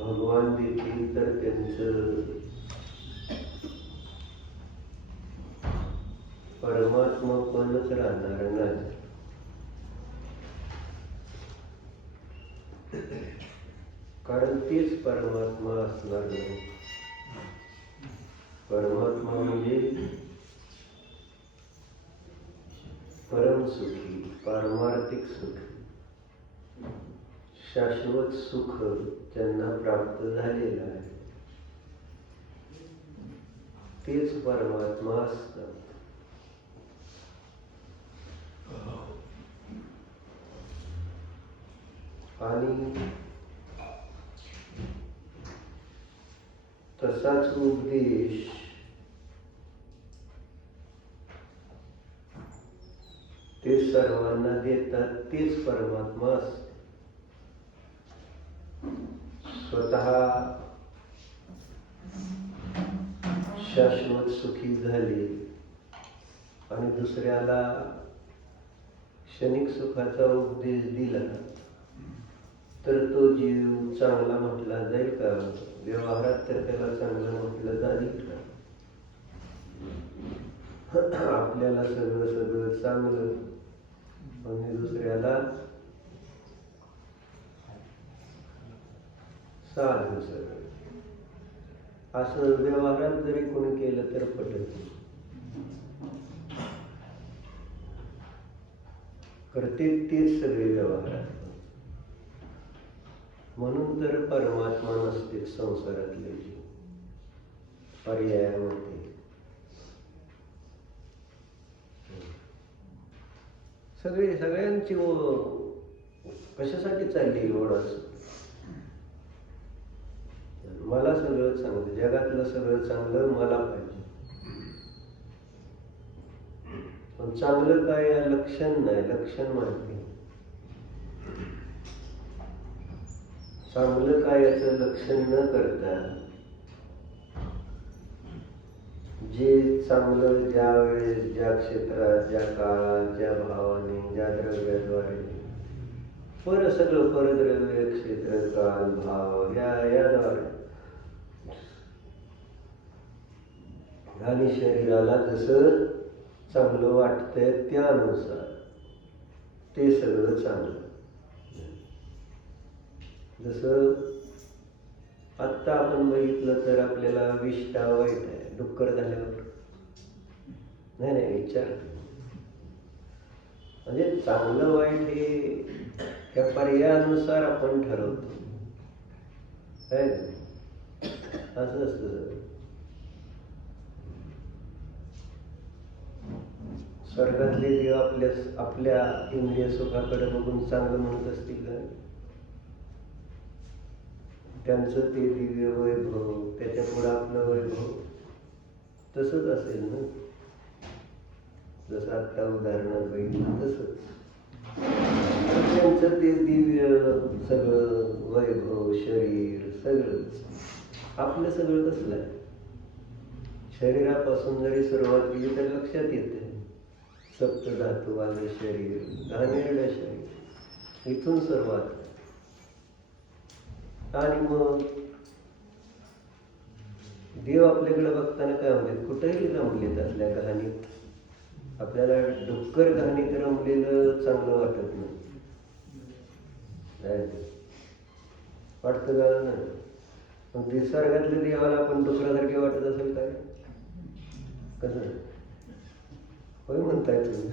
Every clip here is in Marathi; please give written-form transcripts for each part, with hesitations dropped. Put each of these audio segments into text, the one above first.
भगवान देतील तर त्यांचं परमात्मापणच राहणार नाही. कारण तेच परमात्मा असणार नाही. परमात्मा म्हणजे परमसुखी, पारमार्थिक सुख, शाश्वत सुख ज्यांना प्राप्त झालेलं आहे तेच परमात्मा असतात. आणि तसाच उपदेश ते सर्वांना देतात तेच परमात्मा असते. स्वतः शाश्वत सुखी झाले आणि दुसऱ्याला क्षणिक सुखाचा उपदेश दिला तर तो जीव चांगला म्हटला जाईल का? व्यवहारात तर त्याला चांगलं म्हटलं जाईल का? आपल्याला सगळं चांगलं आणि दुसऱ्याला साधं सगळं, असं व्यवहारात जरी कोणी केलं तर पटत नाही. करते तेच सगळे व्यवहारात. म्हणून तर परमात्मा नसते संसारातले जीव पर्यायामध्ये. सगळ्यांची कशासाठी चालली ओढ? मला सगळं चांगलं, जगातलं सगळं चांगलं मला पाहिजे. पण चांगलं काय लक्षण नाही, लक्षण माहिती. चांगलं काय याचं लक्षण न करता जे चांगलं ज्या वेळेस, ज्या क्षेत्रात, ज्या काळात, ज्या भावाने, ज्या द्रव्याद्वारे, सगळं परद्रव्य, क्षेत्र, काल, भाव याद्वारे आणि शरीराला जसं चांगलं वाटतंय त्यानुसार ते सगळं चांगलं. जसं आत्ता आपण बघितलं तर आपल्याला विष्ठा वाईट आहे, डुक्कर झाल्यावर नाही विचार. म्हणजे चांगलं वाईट हे त्या पर्यायानुसार आपण ठरवतो, काय असं असतं. स्वर्गातले देव आपल्या इंद्रिय सुखाकडे बघून चांगलं म्हणत असतील का? त्यांचं ते दिव्य वैभव, त्याच्या पुढे आपलं वैभव तसंच असेल ना. जसं आत्ता उदाहरणात बघितलं तसंच त्यांचं ते दिव्य सगळं वैभव, शरीर सगळंच. आपलं सगळं कसलं आहे? शरीरापासून जरी सुरुवात केली तर लक्षात येते सप्तधातुवालं शरीर, घाणेरडं शरीर, इथून सुरुवात. आणि मग देव आपल्याकडे बघताना काय म्हणतात? कुठेही रमलेत असल्या घाणीत. आपल्याला डुक्कर घाणीत रमलेलं चांगलं वाटत नाही, वाटतं का नाही? पण निसर्गातल्या देवाला आपण डुकरासारखे वाटत असेल काय? कसं होय म्हणताय तुम्ही?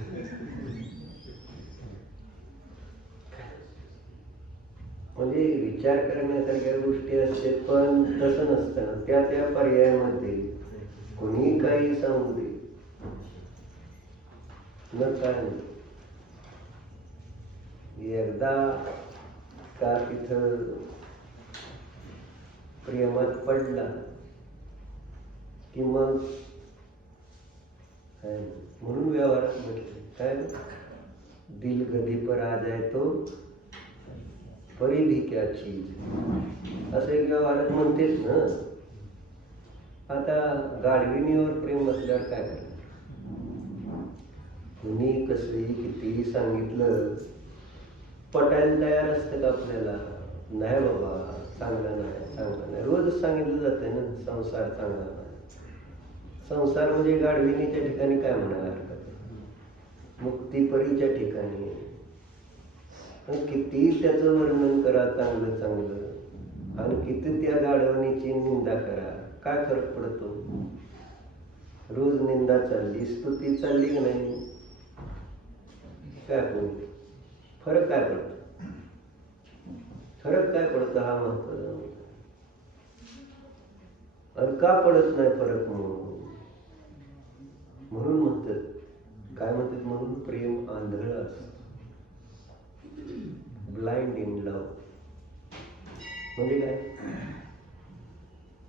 म्हणजे विचार करण्यासारख्या गोष्टी असतात, पण तसं नसतं. त्या पर्यायामध्ये कोणी काही सांगू दे न काय नाही. एकदा का तिथं प्रेमात पडला की मग म्हणून व्यवहारात म्हटलं काय, दिल गदी पर आ जाए तो परी भी क्या चीज, असं एक व्यवहारात म्हणतेच ना. आता गाढविणीवर प्रेम असल्यावर काय करणार? कुणी कसंही कितीही सांगितलं पटायला तयार असतं का आपल्याला? नाही बाबा, चांगलं नाही, चांगलं नाही. रोजच सांगितलं जातंय ना संसार चांगला नाही. संसार म्हणजे गाढविणीच्या ठिकाणी काय म्हणायला हरकत आहे, मुक्तीपरीच्या ठिकाणी. किती त्याचं वर्णन करा चांगलं चांगलं, आणि किती त्या गाढवणीची निंदा करा, काय फरक पडतो? रोज निंदा चालली, स्तुती चालली की नाही, काय पण फरक काय पडतो? फरक काय पडतं हा महत्वाचा. आणि का पडत नाही फरक? म्हणून म्हणतात, काय म्हणतात, म्हणून प्रेम आंधळ असतं, ब्लाइंड इन लव्ह. म्हणजे काय?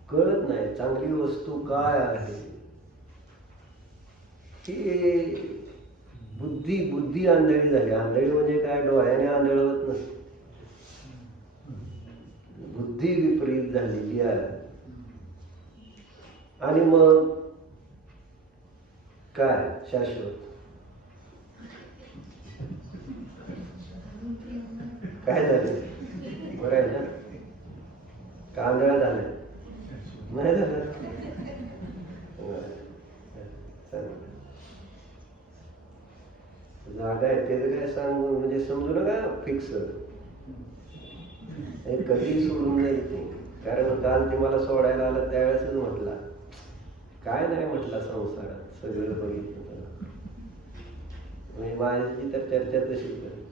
कळत नाही चांगली वस्तू काय आहे. ही बुद्धी आंधळी झाली. आंधळी म्हणजे काय? डोळ्याने आंधळवत नसते, बुद्धी विपरीत झालेली आहे. आणि मग काय शाश्वत? काय झालं? बरं आहे ना? कांदळा झालं नाही झालं? जागा आहे त्याचं काय सांगू म्हणजे समजू नका फिक्स. कधी सोडून जाईल ते. कारण काल ते मला सोडायला आलं त्यावेळेसच म्हटला, काय नाही म्हटला संसारात सगळं बघितलं. म्हणजे माझी तर चर्चा तशीच झाली.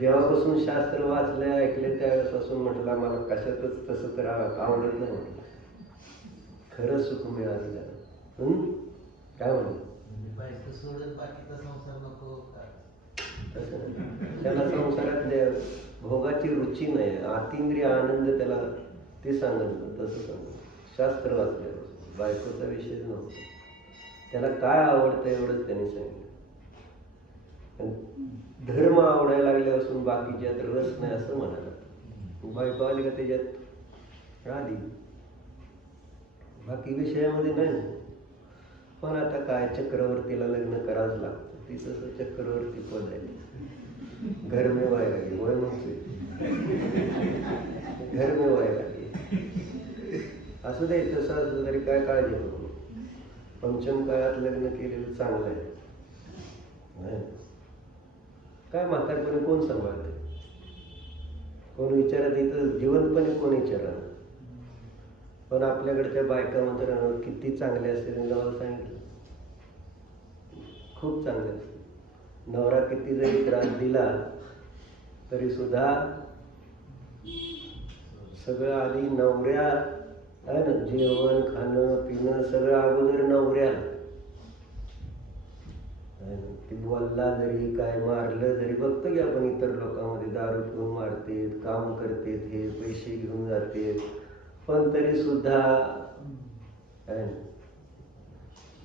जेव्हापासून शास्त्र वाचले ऐकले त्यावेळेपासून म्हटला मला कशातच तसं तर आवडत नाही म्हटलं. खरं सुख मिळालं त्याला. काय म्हणलं? त्याला संसारातल्या भोगाची रुची नाही, अतिंद्रिय आनंद त्याला ते सांगत तसं सांगत. शास्त्र वाचल्यावर बायकोचा विषय नव्हता. त्याला काय आवडतं एवढंच त्याने सांगितलं. धर्म आवडायला लागल्यापासून बाकीच्यात रस नाही असं म्हणाला. बायको आली का त्याच्यात आली, बाकी विषयामध्ये नाही. पण आता काय, चक्रवर्तीला लग्न करावंच लागतं. ती तसं चक्रवर्ती पद आहे. घर में व्हायला लागली वय म्हणते, घर में व्हायला लागली. असू दे, तसं असलं तरी काय काळजी करू. पंचम काळात लग्न केलेलं चांगलं आहे. काय म्हातारपणे कोण सांभाळते? कोण विचारत? इथं जिवंतपणे कोण विचारणार? पण आपल्याकडच्या बायका मात्र किती चांगल्या असते नवरा सांगितलं, खूप चांगले असते. नवरा किती जरी त्रास दिला तरी सुद्धा सगळं आधी नवऱ्या आहे ना, जेवण खाणं पिणं सगळं अगोदर नवऱ्या. ती बोलला जरी काय मारलं जरी, बघतो की आपण इतर लोकांमध्ये दारू पिऊन मारतेत, काम करतेत, हे पैसे घेऊन जातेत, पण तरी सुद्धा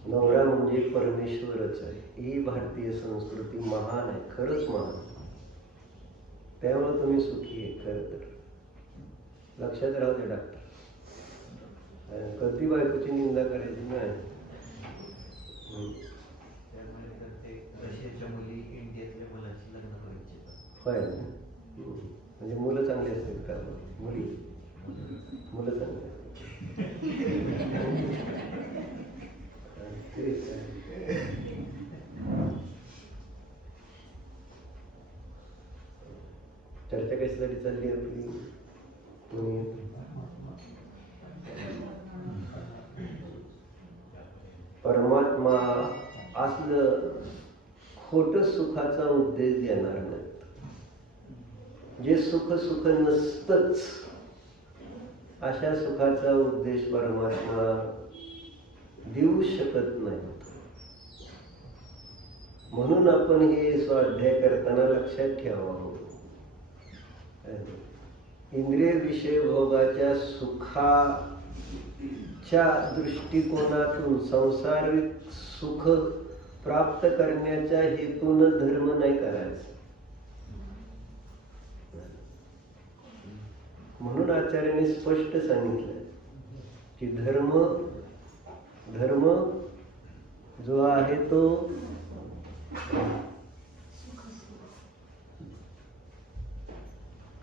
नवरा म्हणजे परमेश्वरच आहे. ही भारतीय संस्कृती महान आहे, खरंच महान. त्यामुळे तुम्ही सुखी आहे. खरं तर लक्षात राहू दे डॉक्टर, कधी बायकोची निंदा करायची नाही. मुली इंडियातल्या मुलांची लग्न करायची होय, म्हणजे मुलं चांगली असतील का? मुलं चांगली चर्चा कशासाठी चालली आपली? परमात्मा असलं खोट सुखाचा उपदेश देणार नाही. जे सुख नसतंच अशा सुखाचा उपदेश परमात्मा देऊ शकत नाही. म्हणून आपण हे स्वाध्याय करताना लक्षात ठेवावं. इंद्रिय विषय भोगाच्या सुखाच्या दृष्टिकोनातून सांसारिक सुख प्राप्त करण्याच्या हेतून धर्म नाही करायचा. म्हणून आचार्यांनी स्पष्ट सांगितलं की धर्म जो आहे तो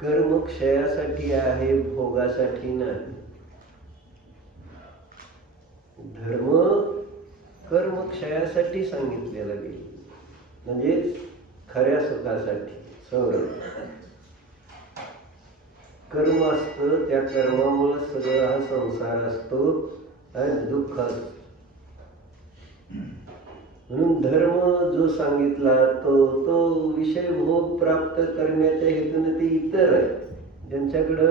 कर्म क्षयासाठी आहे, भोगासाठी नाही. धर्म कर्म क्षयासाठी सांगितलेला गेला, म्हणजे खऱ्या सुखासाठी. कर्म असतं, त्या कर्मामुळे सगळा हा संसार असतो आणि दुःख असतं. म्हणून धर्म जो सांगितला तो विषय भोग प्राप्त करण्याच्या हेतूने ते इतर आहे, ज्यांच्याकडं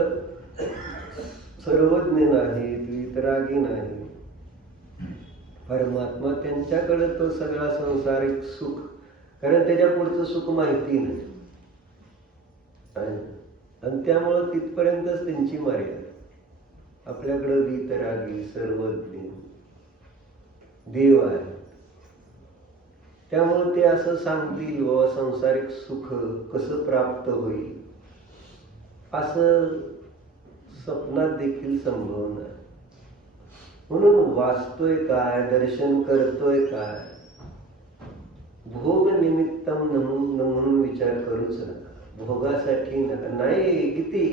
सर्वज्ञ नाहीत, वितरागी नाही, परमात्मा त्यांच्याकडे तो सगळा संसारिक सुख, कारण त्याच्या पुढचं सुख माहिती नाही आणि त्यामुळं तिथपर्यंतच त्यांची मर्यादा. आपल्याकडं वितरागी सर्वज्ञ देव आहे, त्यामुळे ते असं सांगतील बाबा संसारिक सुख कसं प्राप्त होईल, असं स्वप्नात देखील संभव नाही. म्हणून वाचतोय काय, दर्शन करतोय काय, भोग निमित्तम म्हणून विचार करूच नका. भोगासाठी नका, नाही किती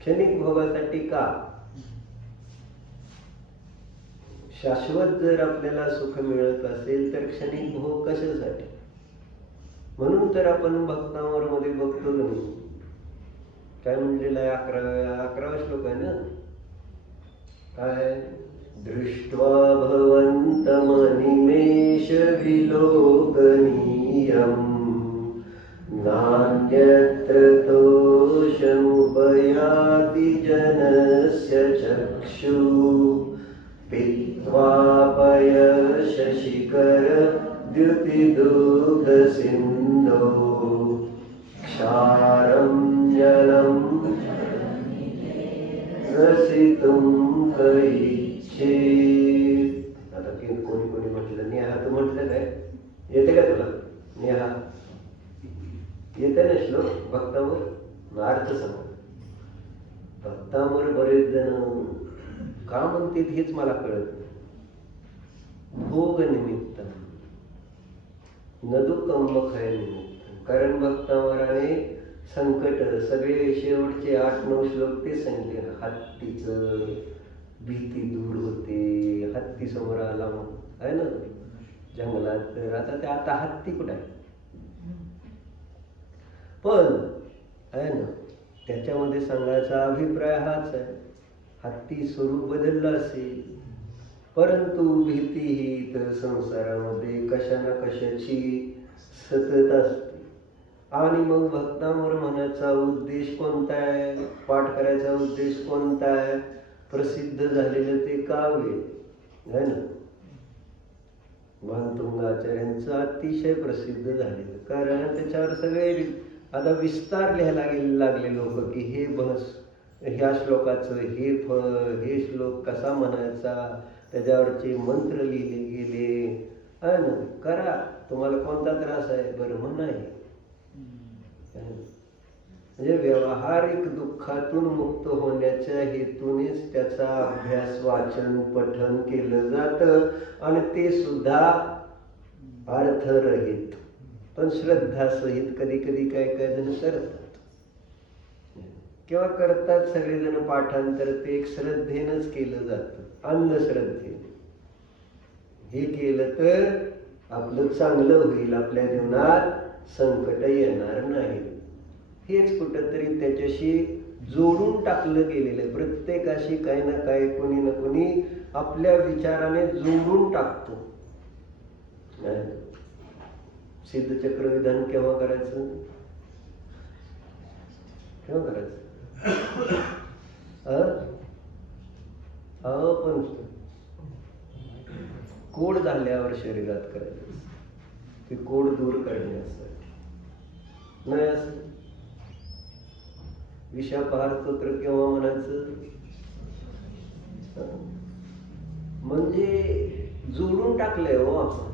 क्षणिक भोगासाठी का. शाश्वत जर आपल्याला सुख मिळत असेल तर क्षणिक भोग कशासाठी. म्हणून तर आपण भक्तांवर मध्ये बघतो नाही काय म्हणलेलं आहे, 11वा श्लोक आहे ना, काय, दृष्ट्वा भवन्तमनिमेष विलोकनीयम् नान्यत्र तोषमुपयाति जनस्य चक्षुः पीत्वापयशशिखर द्युतिदुग्धसिन्धो क्षारं जलं रसितुं कैच्छेत्. आता कोणी म्हटलं नेहा, तू म्हटलं काय, येते का तुला नेहा, येते ना श्लोक भक्तावर, अर्थ सांग. भक्तावर बरेच जण का म्हणते हेच मला कळत नाही. भोग निमित्त नदुकंब खय निमित्त, कारण भक्तावराने संकट सगळे शेवटचे 8-9 श्लोक ते सांगितले. हत्तीचं भीती दूर होते, हत्ती समोर आला आहे ना जंगलात, तर आता हत्ती कुठे आहे, पण आहे ना त्याच्यामध्ये सांगायचा अभिप्राय हाच आहे, हत्ती स्वरूप बदललं असेल, परंतु भीती ही तर संसारामध्ये कशा ना कशाची सतत असते. आणि मग भक्तांवर म्हणायचा उद्देश कोणता आहे, पाठ करायचा उद्देश कोणता आहे, प्रसिद्ध झालेलं ते काव्य आहे ना, भानतुंगाचार्यांचं अतिशय प्रसिद्ध झालेलं, कारण त्याच्यावर सगळे आता विस्तार लिहायला लागले लोक की हे बस ह्या श्लोकाचं हे हे श्लोक कसा म्हणायचा, त्याच्यावरचे मंत्र लिहिले गेले आहे ना. करा, तुम्हाला कोणता त्रास आहे, बरं म्हणणं आहे. म्हणजे व्यावहारिक दुःखातून मुक्त होण्याच्या हेतूनेच त्याचा अभ्यास, वाचन, पठन केलं जातं आणि ते सुद्धा अर्थरहित पण श्रद्धासहित. कधी कधी काय काय जण करतात किंवा करतात सगळेजण पाठांतर, ते एक श्रद्धेनंच केलं जातं, अंधश्रद्धेने. हे केलं तर आपलं चांगलं होईल, आपल्या जीवनात संकट येणार नाही. हेच कुठंतरी त्याच्याशी जोडून टाकलं गेलेलं आहे. प्रत्येकाशी काही ना काही, कोणी ना कोणी आपल्या विचाराने जोडून टाकतो. सिद्धचक्र विधान केव्हा करायचं, केव्हा करायचं, पण कोड झाल्यावर शरीरात करायचं, ते कोड दूर करण्यासाठी नाही. असं विषापहार स्तोत्र केव्हा म्हणायचं, म्हणजे जोडून टाकलंय हो आपण,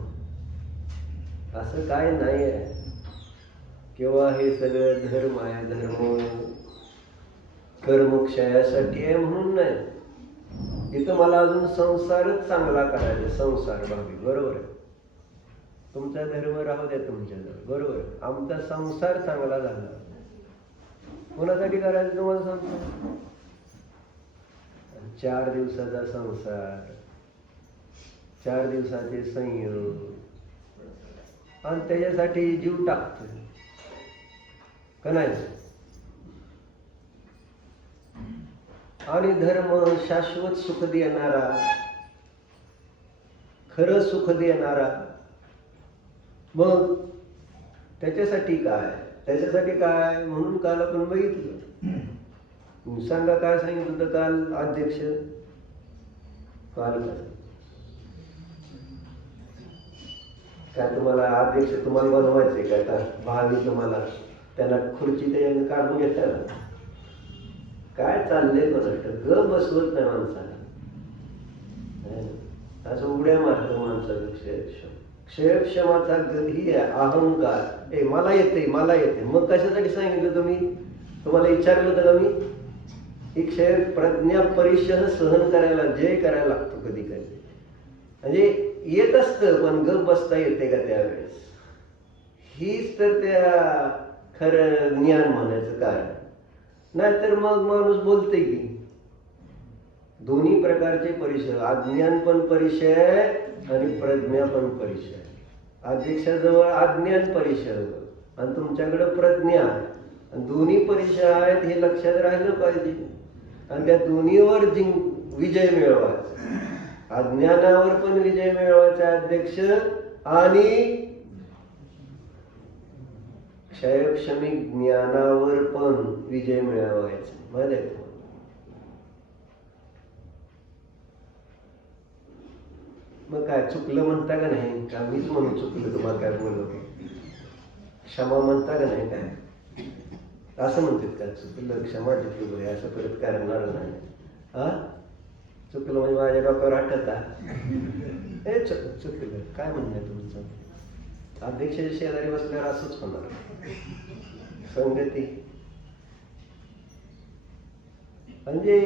असं काय नाही आहे. किंवा हे सगळं धर्म आहे, धर्म कर्मक्षयासाठी आहे म्हणून नाही. इथं मला अजून संसारच चांगला करायचा, संसार भावी, बरोबर आहे. तुमचा धर्म राहू द्या तुमच्याजवळ, बरोबर आहे. आमचा संसार चांगला झाला, कोणासाठी करायचं तुम्हाला सांगतो. 4 दिवसाचा संसार, 4 दिवसाचे संयोग, आणि त्याच्यासाठी जीव टाकतो का नाही. आणि धर्म शाश्वत सुख देणारा, खरं सुख देणारा, मग त्याच्यासाठी काय म्हणून काल आपण बघितलं. सांगा काय सांगितलं होतं काल अध्यक्ष. काल काय तुम्हाला अध्यक्ष तुम्हाला बनवायचे काय का भावी तुम्हाला त्यांना खुर्ची त्याच्यानं काढून घेतल्या. काय चाललंय कोणाष्ट ग बसवत नाही माणसाला. असं उड्या मारतो माणसाचं क्षयक्षम. क्षयक्षमाचा ही अहंकार. मला येते मग कशासाठी सांगितलं तुम्ही. तुम्हाला विचारलं होतं का मी. ही क्षय प्रज्ञा परिशह सहन करायला जय करायला लागतो कधी कधी. म्हणजे येत असतं पण गप बसता येते का त्यावेळेस. हीच तर त्या खरं ज्ञान म्हणायचं कारण. नाहीतर मग माणूस बोलते की दोन्ही प्रकारचे परिचय. अज्ञान पण परिचय आणि प्रज्ञा पण परिचय. अध्यक्षाजवळ अज्ञान परिचय आणि तुमच्याकडे प्रज्ञा, आणि दोन्ही परिचय आहेत हे लक्षात राहिलं पाहिजे. आणि त्या दोन्हीवर विजय मिळवायचा. अज्ञानावर पण विजय मिळवायचा अध्यक्ष, आणि क्षयक्षमी ज्ञानावर पण विजय मिळवायचा. माहिती आहे. मग काय चुकलं म्हणता का नाही. का मीच म्हणून चुकलं तुम्हाला काय बोललो. क्षमा म्हणता का नाही. काय असं म्हणतात का चुकलं क्षमा घेतली बरे असं परत करणार नाही. हा चुकलं म्हणजे माझ्या डोक्यावर आठवता. हे चुकलं काय म्हणणं तुमचं. अध्यक्षाच्या शेजारी बसल्यावर असंच होणार. संगती म्हणजे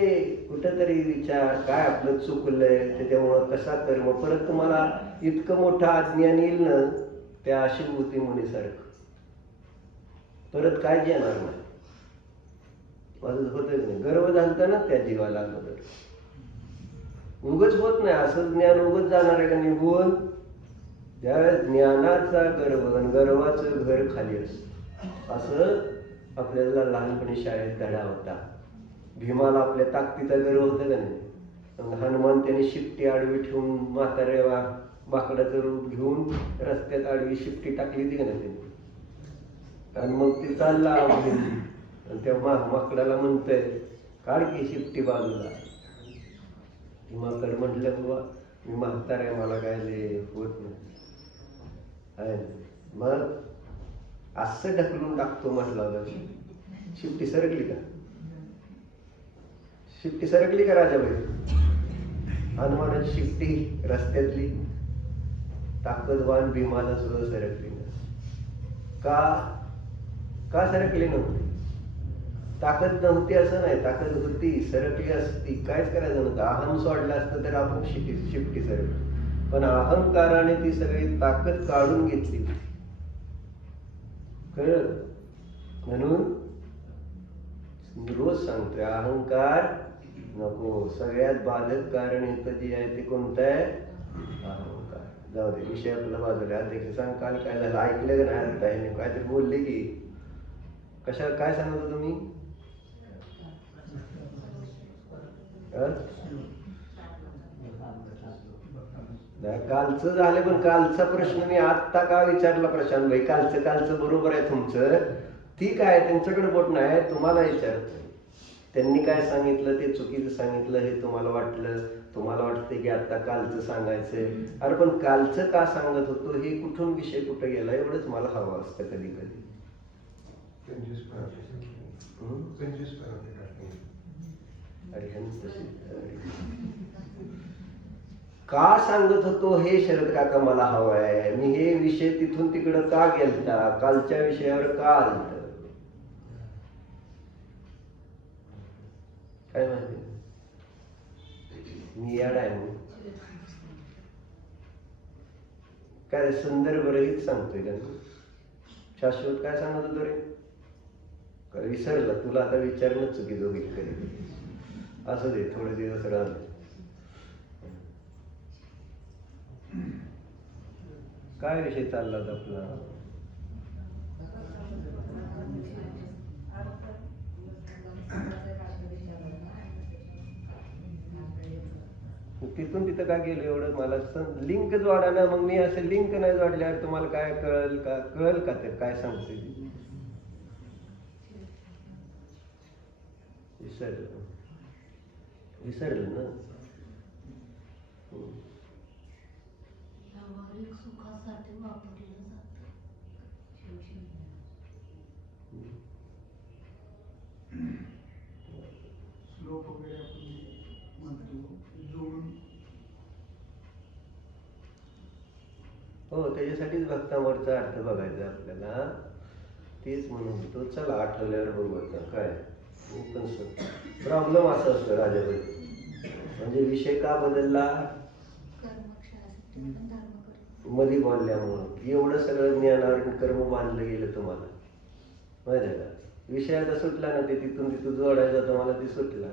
कुठंतरी विचार काय आपलं चुकलंय त्याच्यामुळं कसा कर्म. परत तुम्हाला इतकं मोठं अज्ञान येईल ना त्या अशिभूती मुनीसारखं. परत काय येणार नाही. माझं होतच नाही. गर्व झालता ना त्या जीवाला अगोदर. उगच होत नाही असं ज्ञान. उगच जाणार आहे का निघून. त्या ज्ञानाचा गर्व आणि गर्वाचं घर खाली असतं. असं आपल्याला लहानपणी शाळेत धडा होता. भीमाला आपल्या ताकदीचा गर्व होता का नाही. हनुमान त्याने शिट्टी आडवी ठेवून म्हाताऱ्या माकडाचं रूप घेऊन रस्त्यात आडवी शिट्टी टाकली होती का नाही त्याने. आणि मग ते चालला आणि त्या माकडाला म्हणतंय काढ की शिट्टी बाजूला. माकड म्हटलं बाबा मी म्हाताऱ्या मला काय होत नाही. मग असं ढकलून टाकतो म्हटलं. शिट्टी सरकली का. शिट्टी सरकली का राजाबाई. हनुमानाची शिट्टी रस्त्यातली ताकदवान भीमाला सुद्धा सरकली ना. का सरकली नव्हती. ताकद नव्हती असं नाही. ताकद होती. सरकली असती काहीच करायचं नव्हतं. अहम सोडलं असतं तर आपण शिफ्टी सरकली. पण अहंकाराने ती सगळी ताकद काढून घेतली. कळलं. म्हणून रोज सांगतोय अहंकार नको. सगळ्यात बाधक कारण इथं जे आहे ते कोणतं आहे. अहंकार. जाऊ दे विषय आपला बाजूला. अध्यक्ष सांग काल काय झालं ऐकलं का नाही. काहीतरी बोलले की कशा काय सांगत होतो तुम्ही. कालचं झालं पण कालचा प्रश्न मी आत्ता का विचारला प्रशांत भाई. कालचं बरोबर आहे तुमचं. ठीक आहे त्यांच्याकडे बोट नाही तुम्हाला विचारतो. त्यांनी काय सांगितलं ते चुकीचं सांगितलं हे तुम्हाला वाटलं. तुम्हाला वाटतं की आता कालचं सांगायचंय. अरे पण कालचं का सांगत होतो हे कुठून विषय कुठं गेला एवढंच मला हवं असतं कधी कधी. का सांगत होतो हे शरद काका मला हवं आहे. मी हे विषय तिथून तिकडं का गेलता. कालच्या विषयावर का आलत काय माहिती. मी याड आहे काय संदर्भ रहित सांगतोय का. शाश्वत काय सांगत होतो रे. का विसरला? तुला आता विचारणं चुकीचं होईल कधी. असं दे, थोडे दिवस राहिले. काय विषय चालला होता आपला? तिथून तिथं काय गेलं एवढं मला लिंक जोडा ना. मग मी असं लिंक नाही जोडल्यावर तुम्हाला काय कळेल का? कळेल का ते काय सांगते? विसरलं विसरलं ना. व्यावहारिक सुखासाठी वापरलं जातं. श्लोक वगैरे आपण म्हणतो जोडून. हो, त्याच्यासाठीच भक्तावरचा अर्थ बघायचा आपल्याला. तेच म्हणून तो चला आठवल्यावर बघू आता काय. प्रॉब्लेम असा असतो राजाबाई, म्हणजे विषय का बदलला? मध्ये बोलल्यामुळं एवढं सगळं ज्ञानावर कर्म बांधलं गेलं तुम्हाला, माहिती आहे का? विषय आता सुटला ना, ते तिथून तिथून जोडायचं तुम्हाला, ते सुटला.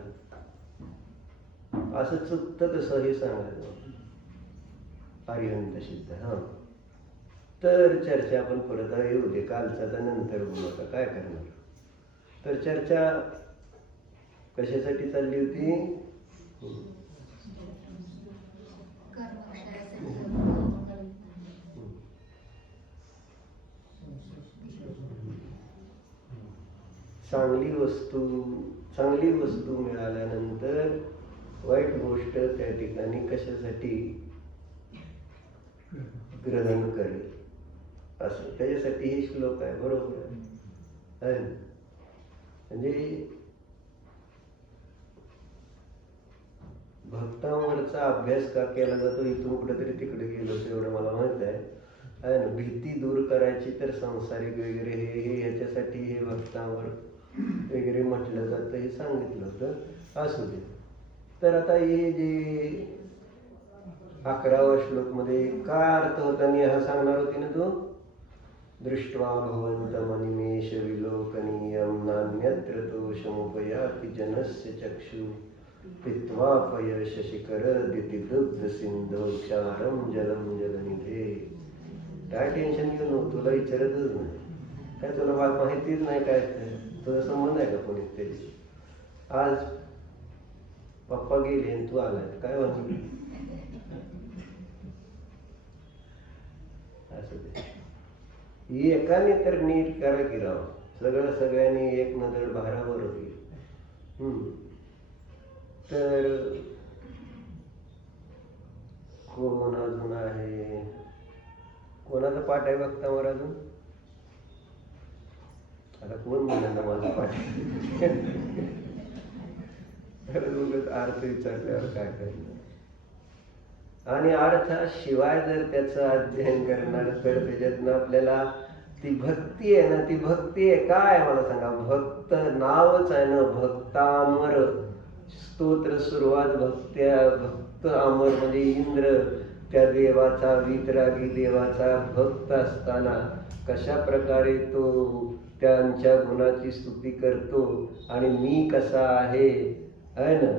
असं चुकतं कसं हे सांगायचं. अरिहंत सिद्ध. हा, तर चर्चा आपण परत येऊ दे, कालचा तर नंतर बोलू. आता काय करणार? तर चर्चा कशासाठी चालली होती? चांगली वस्तू मिळाल्यानंतर वाईट गोष्ट त्या ठिकाणी कशासाठी ग्रहण करेल, असं त्याच्यासाठी हे श्लोक आहे. बरोबर आहे ना? म्हणजे भक्तांवरचा अभ्यास का केला जातो, इथून कुठेतरी तिकडे गेलो एवढं मला माहित आहे ना. भीती दूर करायची तर संसारिक वगैरे हे ह्याच्यासाठी हे भक्तांवर वगैरे म्हटलं जातं, हे सांगितलं होतं. असू दे. तर आता हे जे 11वा श्लोक मध्ये काय अर्थ होता मी हा सांगणार होती ना तू. दृष्ट्वा भवन्तमनिमेष विलोकनीयं नान्यत्र दोषमुपयाति जनस्य चक्षु पित्वा पयशशिखरदिति दुग्ध सिंधो क्षारं जलं जलनिधे. काय टेन्शन घेऊ नको, तुला विचारतच नाही काय, तुला बात माहितीच नाही काय तुझा संबंध आहे का कोणी त्याची. आज पप्पा गेले आणि तू आलाय, काय म्हणतो? असं ते एकाने तर नीट करा की राव, सगळ्यांनी एक नजर भारावर होती. तर कोण अजून आहे? कोणाचा पाठ आहे भक्तावर अजून? आता कोण म्हणाला माझा पाठ अर्थ विचारल्यावर काय करणार? आणि अर्थाशिवाय जर त्याचं अध्ययन करणार तर त्याच्यातनं आपल्याला ती भक्ती आहे ना, ती भक्ती आहे काय मला सांगा. भक्त नावच आहे ना, भक्तामर. स्तोत्र सुरुवात भक्त अमर, म्हणजे इंद्र त्या देवाचा, वितरागी देवाचा भक्त असताना कशा प्रकारे तो त्यांच्या गुणाची स्तुती करतो आणि मी कसा आहे ना,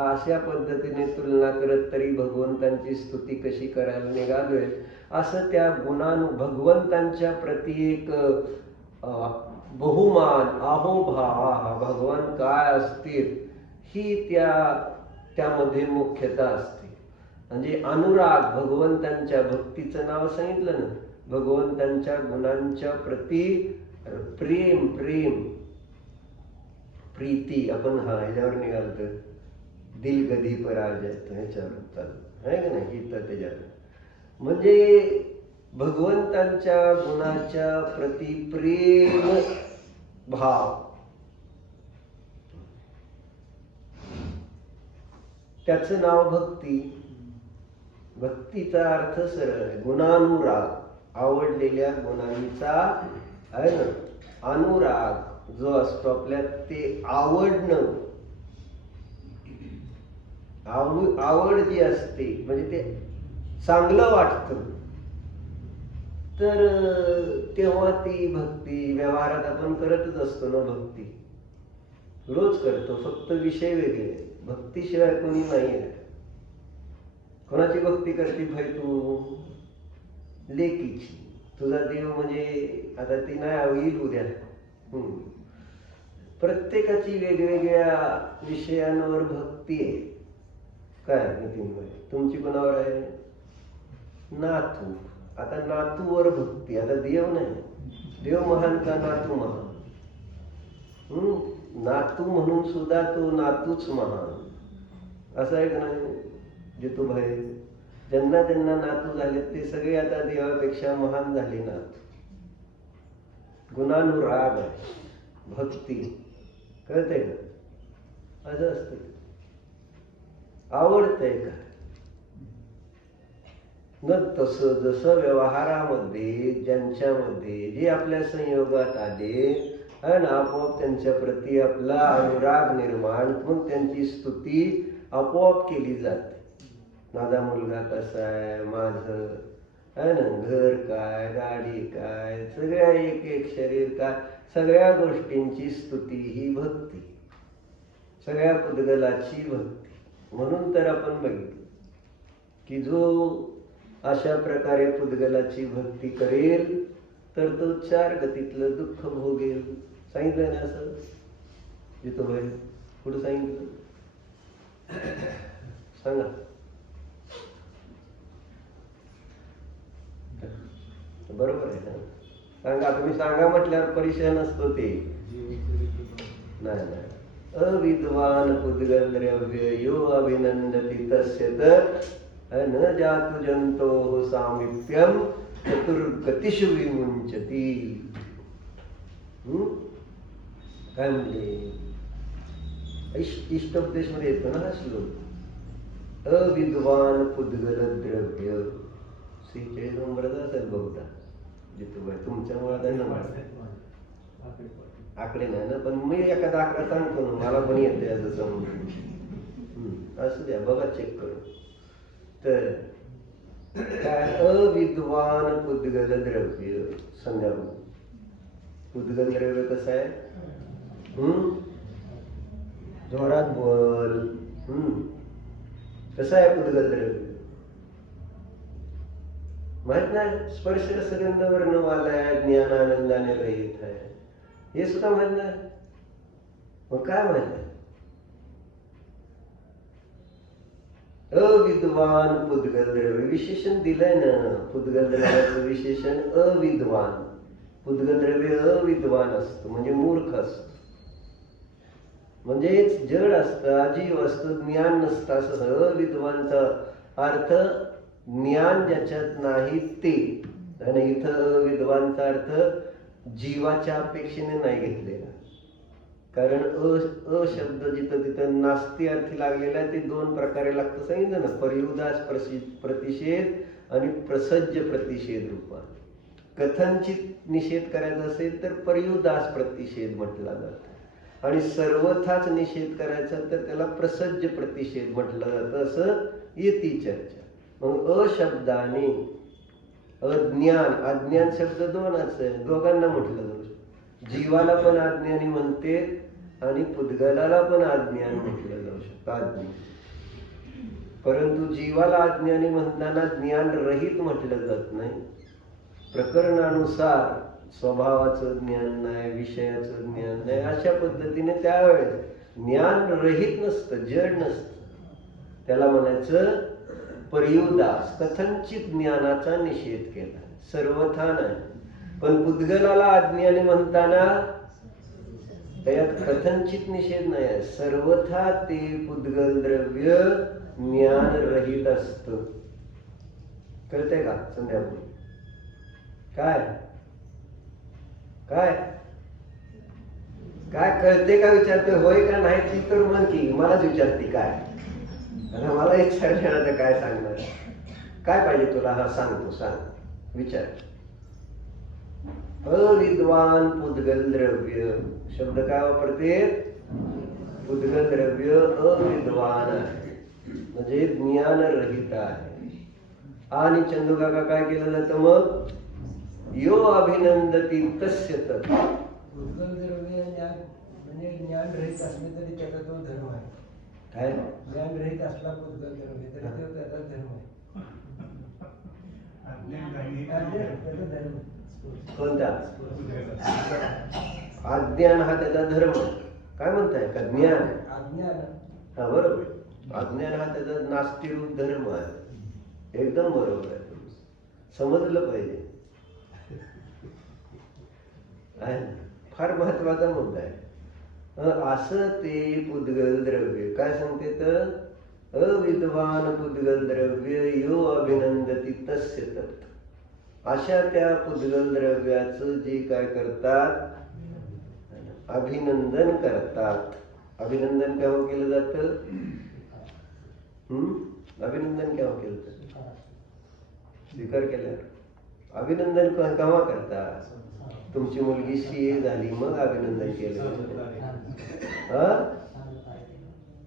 अशा पद्धतीने तुलना करत तरी भगवंतांची स्तुती कशी करायला निघालोय, असं त्या भगवंतांच्या प्रती एक बहुमान अहोभाव, भगवान काय असतील ही त्यामध्ये मुख्यता असते. म्हणजे अनुराग, भगवंतांच्या भक्तीचं नाव सांगितलं ना, भगवंतांच्या गुणांच्या प्रती प्रेम प्रीती. आपण ह्याच्यावर निघालतो, दिल गधी पराजय ह्याच्यावर चालू आहे का नाही इथं त्याच्यावर. म्हणजे भगवंतांच्या गुणाच्या प्रती प्रेम भाव, त्याचं नाव भक्ती. भक्तीचा अर्थ सरळ आहे, गुणानुराग, आवडलेल्या गुणांचा आहे ना, अनुराग जो असतो आपल्यात, ते आवडणं, आवड जी असते म्हणजे ते चांगलं वाटतं, तर तेव्हा ती भक्ती व्यवहारात आपण करतच असतो ना. भक्ती रोज करतो, फक्त विषय वेगळे. भक्तीशिवाय कोणी नाही आहे. कोणाची भक्ती करते भाई तू? लेकीची. तुझा देव म्हणजे आता ती नाही येईल उद्या. प्रत्येकाची वेगवेगळ्या विषयांवर भक्ती आहे. काय नितीन भाई, तुमची कोणावर आहे? नातू. आता नातूवर भक्ती. आता देव नाही. देव महान का नातू महान? नातू म्हणून सुद्धा तो नातूच महान. असं आहे का नाही जितू भाई? ज्यांना ज्यांना नातू झाले ते सगळे आता देवापेक्षा महान झाले नातू. गुणानुराग आहे, भक्ती. कळतंय का? असं असतं. आवडतंय का? न तसं जसं व्यवहारामध्ये ज्यांच्यामध्ये जे आपल्या संयोगात आले आणि आपोआप त्यांच्या प्रती आपला अनुराग निर्माण, मग त्यांची स्तुती आपोआप केली जाते. माझा मुलगा कसा आहे, माझं आहे ना, घर काय, गाडी काय, सगळ्या एक एक शरीर काय, सगळ्या गोष्टींची स्तुती ही भक्ती, सगळ्या पुद्गलाची भक्ती. म्हणून तर आपण बघितलं की जो अशा प्रकारे पुद्गलाची भक्ती करेल तर तो 4 गतीतलं दुःख भोगेल. सांगितलं ना असं जिथं भाई? कुठं सांगितलं सांगा? बरोबर आहे ना? सांगा. तुम्ही सांगा म्हटल्यावर परिचय नसतो ते. नाही. अविद्वान पुद्गल द्रव्य यो अभिनंदती तस्य तर न जातु जंतो सामिप्यम चतुर्गतिषु विमुंचती. काय म्हणले? इष्टोपदेश मध्ये येतो ना हा श्लोक. अविद्वान पुद्गल द्रव्य 46 नंबरचा असेल बहुधा जितूबाई. तुमच्या मुळात आकडे नाही ना, पण मी एखादा आकडा सांगतो ना, मला पण येते असं समजून. असू द्या, बघा चेक करून. तर काय? अविद्वान पुद्गल द्रव्य. संध्याकाळ पुद्गल द्रव्य कसं आहे? जोरात बोल. कसं आहे पुद्गल द्रव्य? माहित नाही? स्पर्श रसगंध वर्णवालय ज्ञान आनंदाने रहित आहे, हे सुद्धा माहित नाही. मग काय माहित आहे? अविद्वान पुद्गल द्रव्य. विशेषण दिलंय ना पुद्गल द्रव्याचं विशेषण अविद्वान. पुद्गल द्रव्य अविद्वान असतं म्हणजे मूर्ख असतं, म्हणजेच जड असतं, अजीव असतं, ज्ञान नसतं. असं अविद्वानचा अर्थ ज्ञान ज्याच्यात नाही ते. आणि इथं अविद्वानचा अर्थ जीवाच्या अपेक्षेने नाही घेतलेला. कारण अ शब्द जिथं तिथं नास्ती अर्थी लागलेला आहे. ते 2 प्रकारे लागतं सांगितलं ना. पर्युदास प्रतिषेध आणि प्रसज्ज प्रतिषेध रूपात. कथनचित निषेध करायचा असेल तर पर्युदास प्रतिषेध म्हटला जातं, आणि सर्वथाच निषेध करायचा तर त्याला प्रसज्ज प्रतिषेध म्हटलं जातं. असं येती चर्चा. मग अशब्दाने अज्ञान, अज्ञान शब्द 2च आहे, दोघांना म्हटलं जाऊ. जीवाला पण अज्ञानी म्हणते आणि पुद्गलाला पण अज्ञान म्हटलं जाऊ शकतं. अज्ञान. परंतु जीवाला अज्ञानी म्हणताना ज्ञान रहित म्हटलं जात नाही. प्रकरणानुसार स्वभावाचं ज्ञान नाही, विषयाचं ज्ञान नाही, अशा पद्धतीने त्यावेळेस ज्ञान रहित नसतं, जड नसतं. त्याला म्हणायचं पर्युदास. कथनचित ज्ञानाचा निषेध केला, सर्वथा नाही. पण पुद्गलाला अज्ञानी म्हणताना त्यात कथनचित निषेध नाही आहे. सर्वथा ते पुद्गल द्रव्य ज्ञान रहित असतं. कळतंय का संध्याकाळी? काय काय काय कळते का विचारते? होय का नाही ती तर म्हण की. मलाच विचारते काय? मला विचारणार तर काय सांगणार? काय पाहिजे तुला? हा सांगतो, सांग, विचार. अविद्वान पुद्गल द्रव्य शब्द काय वापरते? पुद्गल द्रव्य अविद्वान आहे, म्हणजे ज्ञान रहित आहे. आणि चंदू काका काय केलं जातं? मग यो अभिनंदती तस्य तत्. उद्गल द्रव्य ज्ञान म्हणजे ज्ञान रहित असले तरी त्याचा तो धर्म आहे. काय ज्ञान रहित असला उद्गल द्रव्य तरी तो त्याचा धर्म आहे. त्याचा धर्म कोणता अज्ञान हा त्याचा धर्म. काय म्हणताय का ज्ञान? अज्ञान हा बरोबर. अज्ञान हा त्याचा नास्तिरूप धर्म आहे. एकदम बरोबर आहे. समजलं पाहिजे. फार महत्वाचा मुद्दा आहे. असं ते पुद्गल द्रव्य काय सांगते तर अविद्वान पुद्गल द्रव्य यो अभिनंदती तस्य तत्. अशा त्या पुद्गल द्रव्याचं जे काय करतात अभिनंदन करतात. अभिनंदन केव्हा केलं जातं? अभिनंदन केव्हा केलं जातं? स्वीकार केल्यावर. अभिनंदन केव्हा करतात? तुमची मुलगी CA झाली मग अभिनंदन केलं.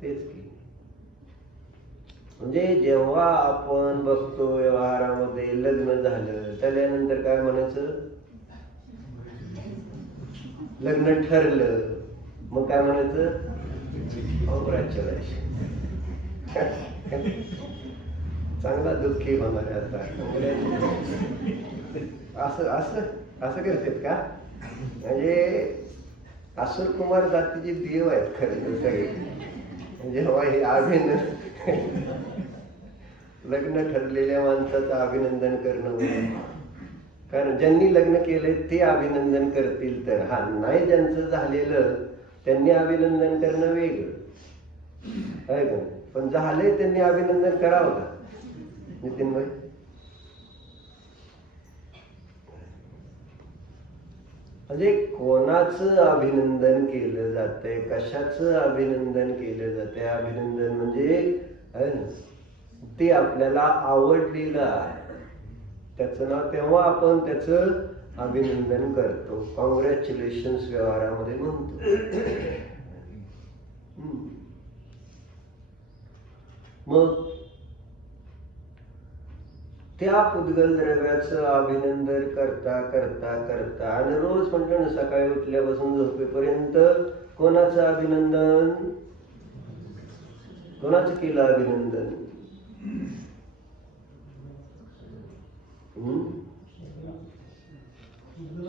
तेच की. म्हणजे जेव्हा आपण बघतो व्यवहारामध्ये लग्न झालं त्याच्यानंतर काय म्हणायचं? लग्न ठरलं मग काय म्हणायचं? कॉंग्रॅच्युलेशन. चांगला दुःखी होणार आहे आता. असं असं असं करतात का? म्हणजे असुर कुमार जातीचे देव आहेत खरं सगळे. जेव्हा हे अभिनंदन लग्न ठरलेल्या माणसाचं अभिनंदन करणं म्हणजे कारण ज्यांनी लग्न केलंय ते अभिनंदन करतील तर. हा नाही ज्यांचं झालेलं त्यांनी अभिनंदन करणं वेगळं आहे का? पण झाले त्यांनी अभिनंदन करावं का नितीन भाई? म्हणजे कोणाचं अभिनंदन केलं जातंय, कशाचं अभिनंदन केलं जातंय? अभिनंदन म्हणजे आहे ना ते आपल्याला आवडलेलं आहे त्याचं नाव, तेव्हा आपण त्याचं अभिनंदन करतो. कॉंग्रॅच्युलेशन्स व्यवहारामध्ये म्हणतो. मग त्या पुद्गल द्रव्याचं अभिनंदन करता करता करता आणि रोज म्हणतो ना सकाळी उठल्यापासून झोपेपर्यंत कोणाचं अभिनंदन? कोणाचं केलं अभिनंदन?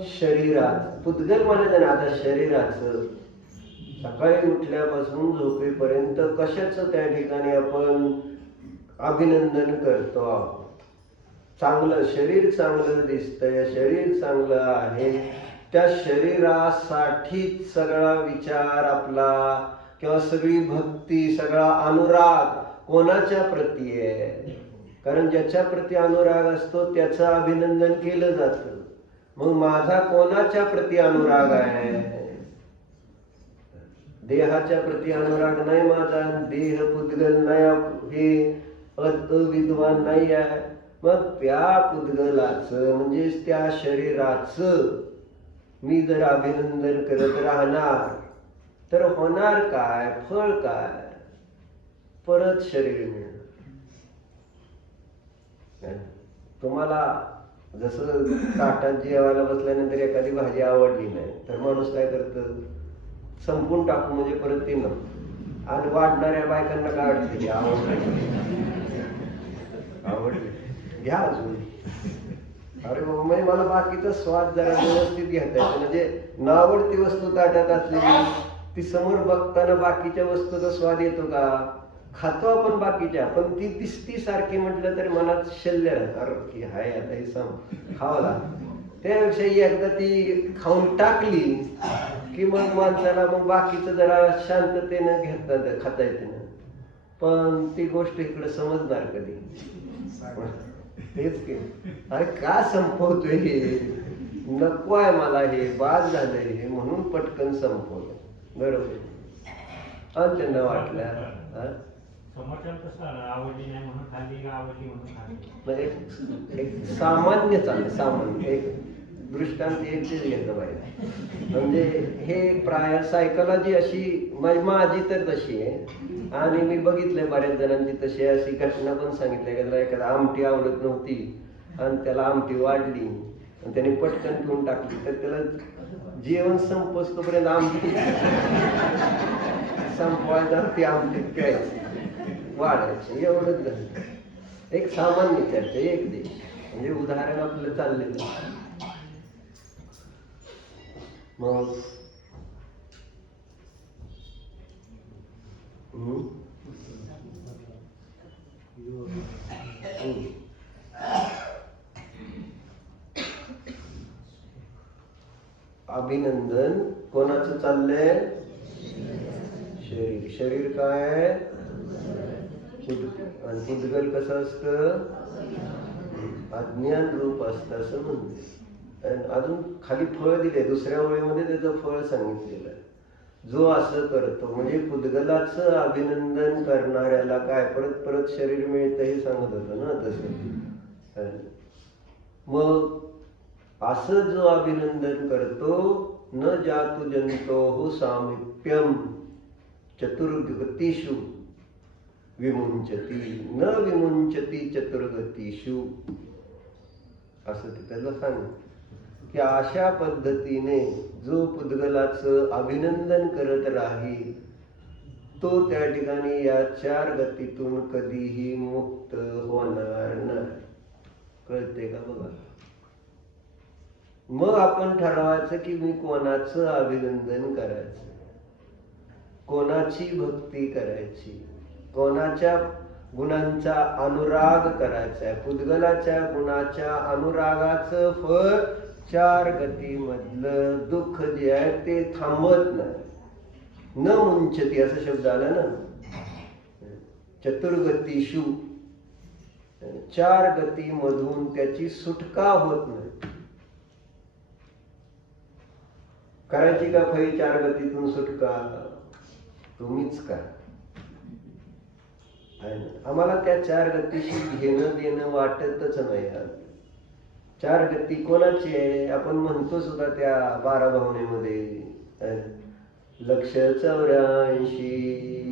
शरीरात. पुद्गल म्हणायचं ना आता शरीराचं. सकाळी उठल्यापासून झोपेपर्यंत कशाचं त्या ठिकाणी आपण अभिनंदन करतो आहोत? चांगलं शरीर चांगलं दिसतंय, शरीर चांगलं आहे, त्या शरीरासाठीच सगळा विचार आपला किंवा सगळी भक्ती सगळा अनुराग कोणाच्या प्रती आहे? कारण ज्याच्या प्रती अनुराग असतो त्याचं अभिनंदन केलं जातं. मग माझा कोणाच्या प्रती अनुराग आहे? देहाच्या प्रती अनुराग नाही माझा. देह पुद्गल नाही, हे अविद्वान नाही आहे. मग त्या पुद्गलाचं म्हणजेच त्या शरीराचं मी जर अभिनंदन करत राहणार तर होणार काय? फळ काय? परत शरीर मिळणार. तुम्हाला जसं ताटात जेवायला बसल्यानंतर एखादी भाजी आवडली नाही तर माणूस काय करतं? संपून टाकू म्हणजे परत ती नको. आणि वाढणाऱ्या बायकांना काय वाटते? आवडली घ्या अजून. अरे बाबा म्हणजे मला बाकीचा स्वाद जरा व्यवस्थित घेता येतो. म्हणजे नावडती वस्तू ताटात असलेली ती समोर बघताना बाकीच्या वस्तूचा स्वाद येतो का? खातो आपण बाकीच्या, पण ती दिसती सारखी म्हटलं तरी मनात शल्य अरे की हाय आता हे खावं लागतं. त्यापेक्षा एकदा ती खाऊन टाकली की मग माणसाला मग बाकीचं जरा शांततेनं घेतात खाता येते ना. पण ती गोष्ट इकडे समजणार कधी? तेच की अरे का संपवतोय हे? नको आहे मला हे, बाद झालंय हे म्हणून पटकन संपवलं. बरोबर. आणि त्यांना वाटलं आवडली नाही म्हणून खाल्ली का आवडली म्हणून खाल्ली. म्हणजे एक सामान्य चाललं. सामान्य एक दृष्टांत एकच घेतलं पाहिजे. म्हणजे हे प्राय सायकोलॉजी अशी माझी तर तशी आहे आणि मी बघितलंय बऱ्याच जणांची तशी अशी घटना पण सांगितली. एखादा आमटी आवडत नव्हती आणि त्याला आमटी वाढली आणि त्याने पटकन पिऊन टाकली तर त्याला जेवण संपस्तोपर्यंत आमटी संपवायचा ती आमटीत प्यायची वाढायची एवढंच झालं. एक सामान्य चर्चा एक देश म्हणजे उदाहरण आपलं चाललेलं. मग अभिनंदन कोणाचं चाललंय? शरीर. शरीर काय आहे? आणि पुद्गल कसं असतं? अज्ञान रूप असतं असं म्हणते. आणि अजून खाली फळ दिले दुसऱ्या ओळीमध्ये त्याचं फळ सांगितलेलं आहे. जो असं करतो म्हणजे पुद्गलाचं अभिनंदन करणाऱ्याला काय परत परत शरीर मिळतं हे सांगत होतं ना तसं. मग असं जो अभिनंदन करतो न जातु जंतोः सामिप्यम चतुर्गतीषु विमुंचती न विमुंचती चतुर्गतीषु असं त्याला सांगितलं की अशा पद्धतीने जो पुद्गलाचं अभिनंदन करत राहील तो त्या ठिकाणी या 4 गतीतून कधीही मुक्त होणार नाही. कळते का बघा. मग आपण ठरवायचं की मी कोणाचं अभिनंदन करायचं, कोणाची भक्ती करायची, कोणाच्या गुणांचा अनुराग करायचा आहे. पुद्गलाच्या गुणाच्या अनुरागाचं फळ 4 गतीमधलं दुःख जे आहे ते थांबत नाही. न मुंचती असा शब्द आला ना. चतुर्गतीषु 4 गतीमधून त्याची सुटका होत नाही. करायची का फळी 4 गतीतून सुटका? तुम्हीच करा. आम्हाला त्या 4 गतीशी घेणं देणं वाटतच नाही. 4 गती कोणाची आहे? आपण म्हणतो सुद्धा त्या 12 भावनेमध्ये लक्ष 84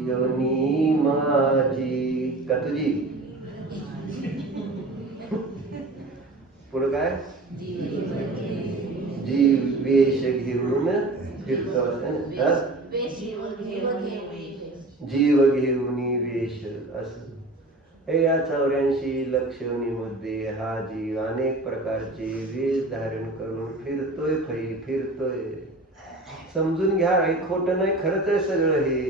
योनी माझी का तुझी. पुढं काय? जीव वेश घेऊन फिरतो. जीव घेऊन वेश असं. या 84 लक्षणीमध्ये हा जीव अनेक प्रकारचे वेश धारण करून फिरतोय. फिरतोय. समजून घ्या हे खोटं नाही, खरंच आहे सगळं हे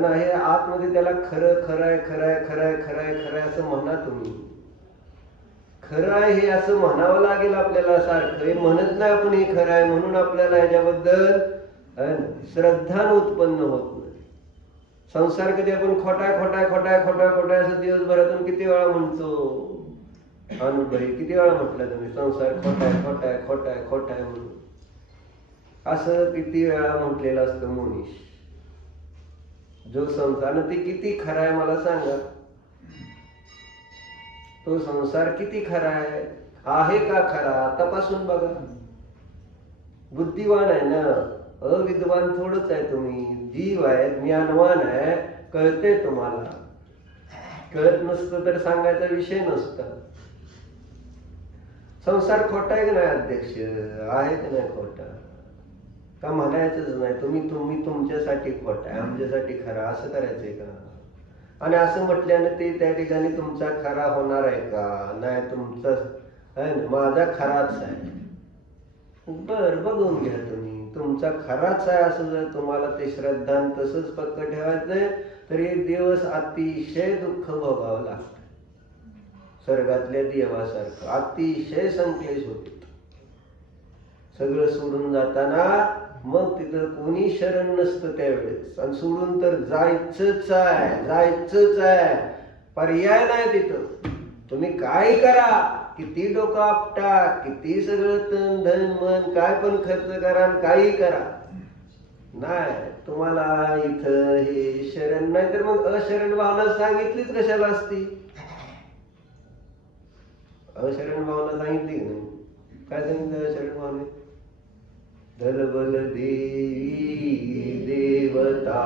ना. हे आतमध्ये त्याला खरं खरंय खरंय खरंय खरंय खरंय असं म्हणा तुम्ही. खरं आहे हे असं म्हणावं लागेल आपल्याला सारखं. हे म्हणत नाही आपण हे खरं आहे म्हणून आपल्याला ह्याच्याबद्दल श्रद्धा उत्पन्न होत नाही. संसार कधी आपण खोटाय खोटाय खोटाय खोटाय खोटाय असं दिवसभरातून किती वेळा म्हणतो? अनुभवी किती वेळा म्हटलं तुम्ही संसार खोटाय खोटाय खोटाय खोटाय म्हणून? असं किती वेळा म्हटलेलं असतं मोनीश. जो संसार ते किती खरा आहे मला सांगा. तो संसार किती खरा आहे का खरा? तपासून बघा. बुद्धिवान आहे ना, अविद्वान थोडंच आहे तुम्ही. जीव आहे, ज्ञानवान आहे, कळते तुम्हाला. कळत नसतं तर सांगायचा विषय नसता. संसार खोटा आहे की नाही अध्यक्ष? आहे की नाही खोटा? का म्हणायचंच नाही तुम्ही तुमच्यासाठी खोटा आहे आमच्यासाठी खरा असं करायचंय का? आणि असं म्हटल्यानं ते त्या ठिकाणी तुमचा खरा होणार आहे का? नाही, तुमचा आहे ना, माझा खराच आहे. बर बघून घ्या तुम्ही. तुमचा खराच आहे असं जर तुम्हाला ते श्रद्धान तसंच पक्क ठेवायचंय तर एक दिवस अतिशय दुःख भोगावं लागतं. स्वर्गातल्या देवासारखं अतिशय संक्लेश होते. सगळं सोडून जाताना मग तिथं कोणी शरण नसतं त्यावेळेस. आणि सोडून तर जायचंच आहे. पर्याय नाही तिथं. तुम्ही काय करा, किती डोकं आपटा, किती सगळं तन धन मन काय पण खर्च करा आणि काही करा, नाही तुम्हाला इथं हे शरण नाही. तर मग अशरण भावना सांगितलीच कशाला असती? अशरण भावना सांगितली की नाही? काय सांगितलं अशरण भावने? दलबल देवी देवता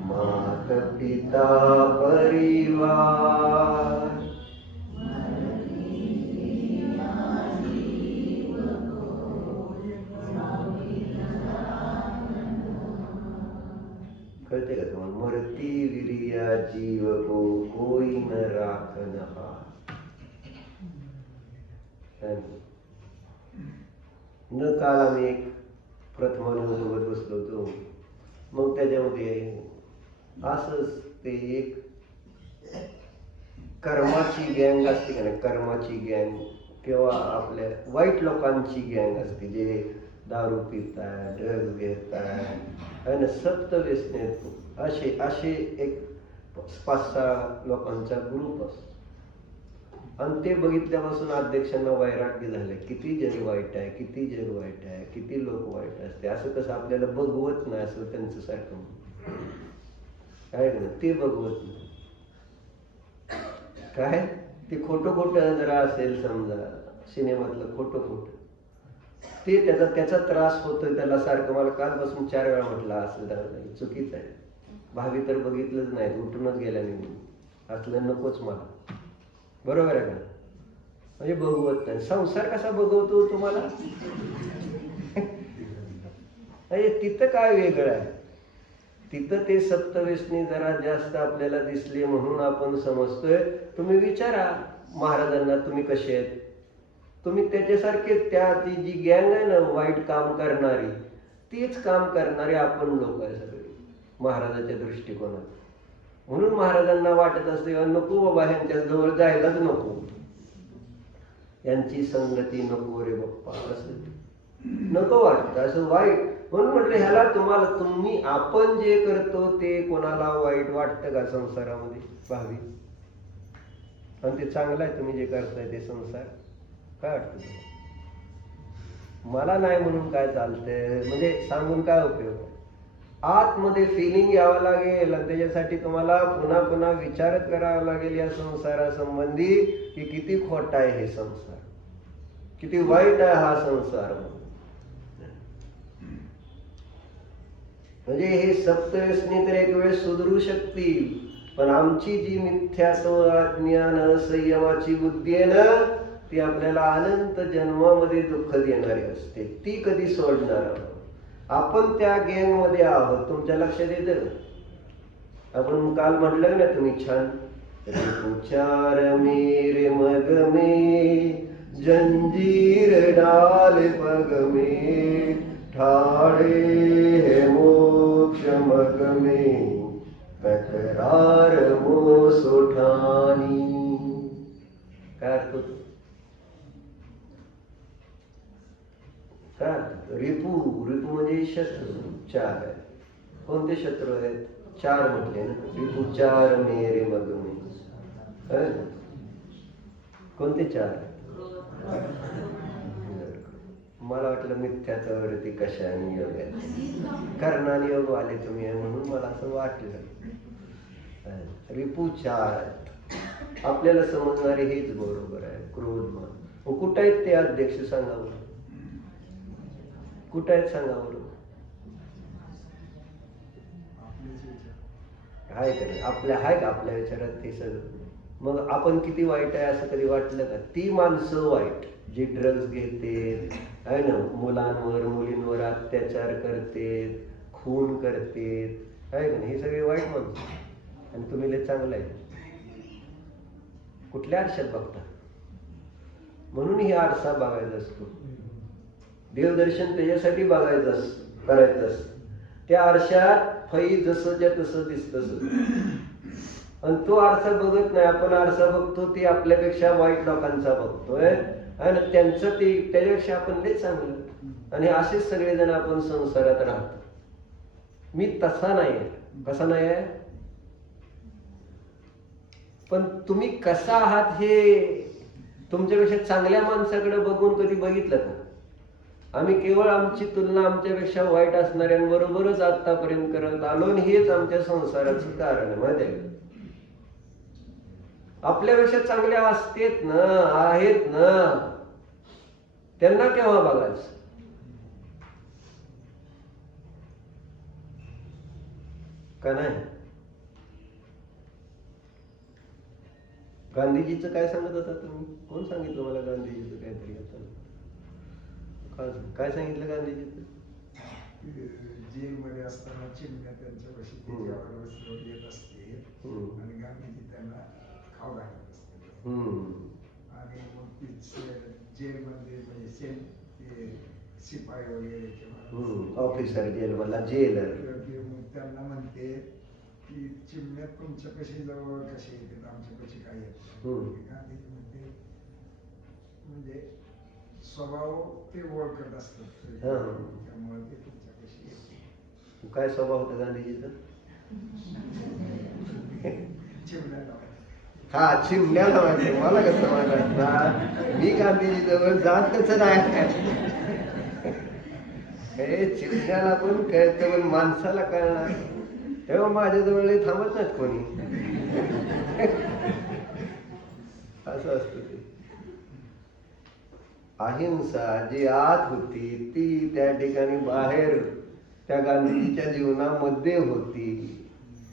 मात पिता परिवार का तुम्हाला? मरती विरिया जीव को कोई न राखन हार. न काल आम्ही एक प्रथमानुभव बघत बसलो होतो. मग त्याच्यामध्ये असंच ते एक कर्माची गँग असते का नाही, कर्माची गँग किंवा आपल्या वाईट लोकांची गँग असते जे दारू पितात, ड्रग्ज घेतात आणि सप्त व्यसने असे असे एक 5-6 लोकांचा ग्रुप असतो. आणि ते बघितल्यापासून अध्यक्षांना वैराग्य झाले, किती जग वाईट आहे, किती जग वाईट आहे, किती लोक वाईट असते. असं कसं आपल्याला बघवत नाही असं त्यांचं सारखं काय ना, ते बघवत नाही काय, ते खोटं खोटं जरा असेल समजा सिनेमातलं खोटं खोटं ते त्याचा त्रास होतोय त्याला सारखं. मला कालपासून 4 वेळा म्हटलं असं चुकीचं आहे. भाभी तर बघितलंच नाही, उठूनच गेल्या निघून. असलं नकोच मला. बरोबर आहे का? म्हणजे बघवत नाही. संसार कसा बघवतो तुम्हाला? म्हणजे तिथं काय वेगळं आहे? तिथं ते सप्तव्यसनी जरा जास्त आपल्याला दिसले म्हणून आपण समजतोय. तुम्ही विचारा महाराजांना तुम्ही कसे आहेत. तुम्ही त्याच्यासारखे त्या ती जी गँग आहे ना वाईट काम करणारी, तीच काम करणारे आपण लोक आहे सगळे महाराजाच्या दृष्टिकोनात. म्हणून महाराजांना वाटत असते नको बाबा ह्यांच्या जवळ जायलाच नको, यांची संगती नको रे बाप्पा, असं नको वाटतं, असं वाईट. म्हणून म्हटलं ह्याला तुम्ही आपण जे करतो ते कोणाला वाईट वाटतं का संसारामध्ये भावी? आणि ते चांगलं आहे तुम्ही जे करताय ते संसार, काय वाटतं तुम्हाला? मला नाही म्हणून काय चालतंय, म्हणजे सांगून काय उपयोग? आतमध्ये फिलिंग यावं लागेल आणि त्याच्यासाठी तुम्हाला पुन्हा पुन्हा विचार करावा लागेल या संसारासंबंधी की किती खोटा आहे हे संसार, किती वाईट आहे हा संसार. म्हणजे हे सप्तव्यसनी तर एक वेळ सुधरू शकतील, पण आमची जी मिथ्यात्व अज्ञान संयमाची बुद्धी आहे ना ती आपल्याला अनंत जन्मामध्ये दुःख देणारी असते. ती कधी सोडणार आहोत? आपण त्या गँग मध्ये आहोत. तुमच्या लक्षात येतं? आपण काल म्हटलं ना तुम्ही छान, रिपुचार मेरे मग में जंजीर डाल पग में ठाड़े है मोक्ष मग में तकरार मोस उठानी. काय अर्थ होतो? काय रिपू? रिपू म्हणजे शत्रू. 4 आहे. कोणते शत्रू आहेत? 4 म्हटले ना. रिपुचार मेरे मग में. कोणते 4? मला वाटलं मिथ्यात्वावरती कशाने योग आहे, कर्णाने योग आले तुम्ही म्हणून मला असं वाटलं. रिपू 4 आहेत. आपल्याला समजणारे हेच बरोबर आहे. क्रोध मान कुठं आहेत ते अध्यक्ष सांगा बरं, कुठं आहेत सांगा बरं. आहे का नाही आपल्या, आहे का आपल्या विचारात ते सगळं? मग आपण किती वाईट आहे असं कधी वाटलं का? ती माणसं वाईट जे ड्रग्ज घेते आहे ना, मुलांवर मुलींवर अत्याचार करते, खून करते, आहे का नाही, हे सगळे वाईट माणसं. आणि तुम्ही लय चांगलं आहे. कुठल्या आरशात बघता? म्हणून ही आरसा बघायचा असतो. देवदर्शन त्याच्यासाठी बघायचं करायचं असतं. त्या आरशात फै जसंच्या तसं दिसतं. आणि तो आरसा बघत नाही. आपण आरसा बघतो ते आपल्यापेक्षा वाईट लोकांचा बघतोय आणि त्यांचं ते त्याच्यापेक्षा आपण लय चांगलं. आणि असेच सगळेजण आपण संसारात राहतो. मी तसा नाही आहे. कसा नाही आहे? पण तुम्ही कसा आहात हे तुमच्यापेक्षा चांगल्या माणसाकडे बघून कधी बघितलं का? आम्ही केवळ आमची तुलना आमच्यापेक्षा वाईट असणाऱ्यांबरोबरच आतापर्यंत करत आलो आणि हेच आमच्या संसाराचं कारण आहे. माहिती आहे? आपल्यापेक्षा चांगल्या असतेत ना, आहेत ना, त्यांना केव्हा बघायचं? का नाही? गांधीजीचं काय सांगत होता तुम्ही? कोण सांगितलं मला गांधीजीचं काहीतरी? काय सांगितलं गांधीजीचं? जेलमध्ये असताना चिमण्या त्यांच्यापाशी ते जेवायला बसल्यावर येत असते आणि गांधीजी त्यांना खाऊ घालत असते. आणि मग ती जेलमध्ये म्हणजे ते शिपाई वगैरे किंवा ऑफिसर जेल मला जेलर मग त्यांना म्हणते की चिमण्या तुमच्यापाशी जवळ कशी येतात आमच्यापाशी काय येत गांधीजी म्हणते म्हणजे स्वभाव ते ओळखत असतात त्यामुळे ते तुमच्यापाशी येते. काय स्वभाव होता गांधीजीचा? चिमण्याला हा चिमण्याला माहिती मला कसं माहिती मी गांधीजी जवळ जातच नाही. हे चिमण्याला पण कळतं पण माणसाला कळणार तेव्हा माझ्याजवळ थांबत नाहीत कोणी. असं असतं ते. अहिंसा जी आत होती ती त्या ठिकाणी बाहेर त्या गांधीजीच्या जीवनामध्ये होती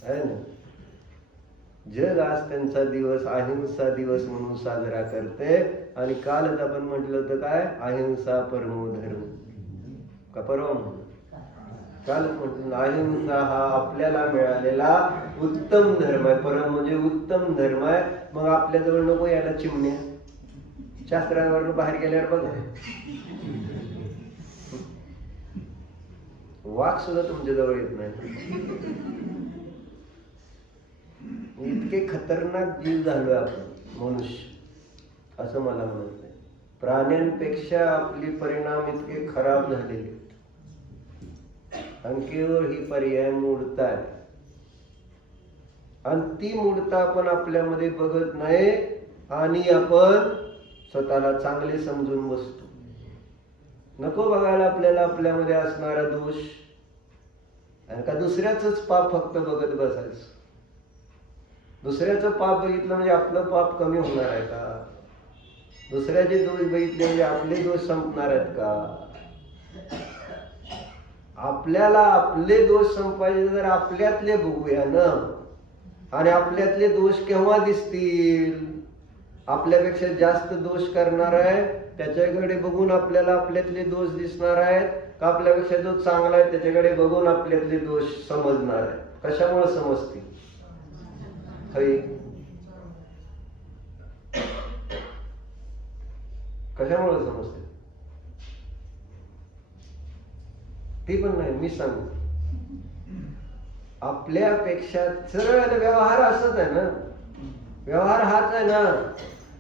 है ना. जग आज त्यांचा दिवस अहिंसा दिवस म्हणून साजरा करते आणि कालच आपण म्हटलं होतं काय अहिंसा परमो धर्म का परवा म्हणून कालच म्हटलं अहिंसा हा आपल्याला मिळालेला उत्तम धर्म आहे. परम म्हणजे उत्तम धर्म आहे. मग आपल्याजवळ नको यायला चिमण्या शास्त्रावर बाहेर गेल्यावर बघा वाघ सुद्धा तुमच्या जवळ येत नाही. इतके खतरनाक जीव झालोय आपण मनुष्य असं मला म्हणायचंय. प्राण्यांपेक्षा आपली परिणाम इतके खराब झालेले आणि केवळ ही पर्याय मूढता आहे आणि ती मूढता आपण आपल्यामध्ये बघत नाही आणि आपण स्वतःला चांगले समजून बसतो. नको बघायला आपल्याला आपल्यामध्ये असणारा दोष आणि का दुसऱ्याच पाप फक्त बघत बसायचं. दुसऱ्याचं पाप बघितलं म्हणजे आपलं पाप कमी होणार आहे का? दुसऱ्याचे दोष बघितले म्हणजे आपले दोष संपणार आहेत का? आपल्याला आपले दोष संपायचे तर आपल्यातले बघूया ना. आणि आपल्यातले दोष केव्हा दिसतील? आपल्यापेक्षा जास्त दोष करणार आहे त्याच्याकडे बघून आपल्याला आपल्यातले दोष दिसणार आहेत का आपल्यापेक्षा जो चांगला आहे त्याच्याकडे बघून आपल्यातले दोष समजणार आहे? कशामुळे समजतील? कशामुळे समजते ती पण नाही मी सांगू. आपल्यापेक्षा सरळ व्यवहार असच आहे ना. व्यवहार हाच आहे ना.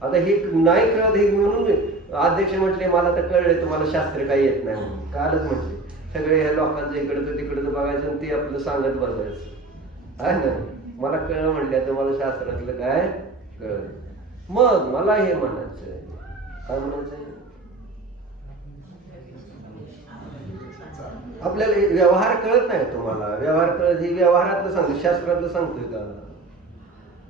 आता हे नाही कळत हे म्हणून अध्यक्ष म्हटले मला तर कळले तुम्हाला शास्त्र काही येत नाही म्हणून. कालच म्हटले सगळे ह्या लोकांचं इकडचं तिकडचं बघायचं आणि ते आपलं सांगत बसायचं आहे ना. मला कळ म्हटलं तुम्हाला शास्त्रातलं काय कळलं. मग मला हे म्हणायचंय काय म्हणायचंय आपल्याला व्यवहार कळत नाही. तुम्हाला व्यवहार कळत हे व्यवहारातलं सांगतो शास्त्रातलं सांगतोय का?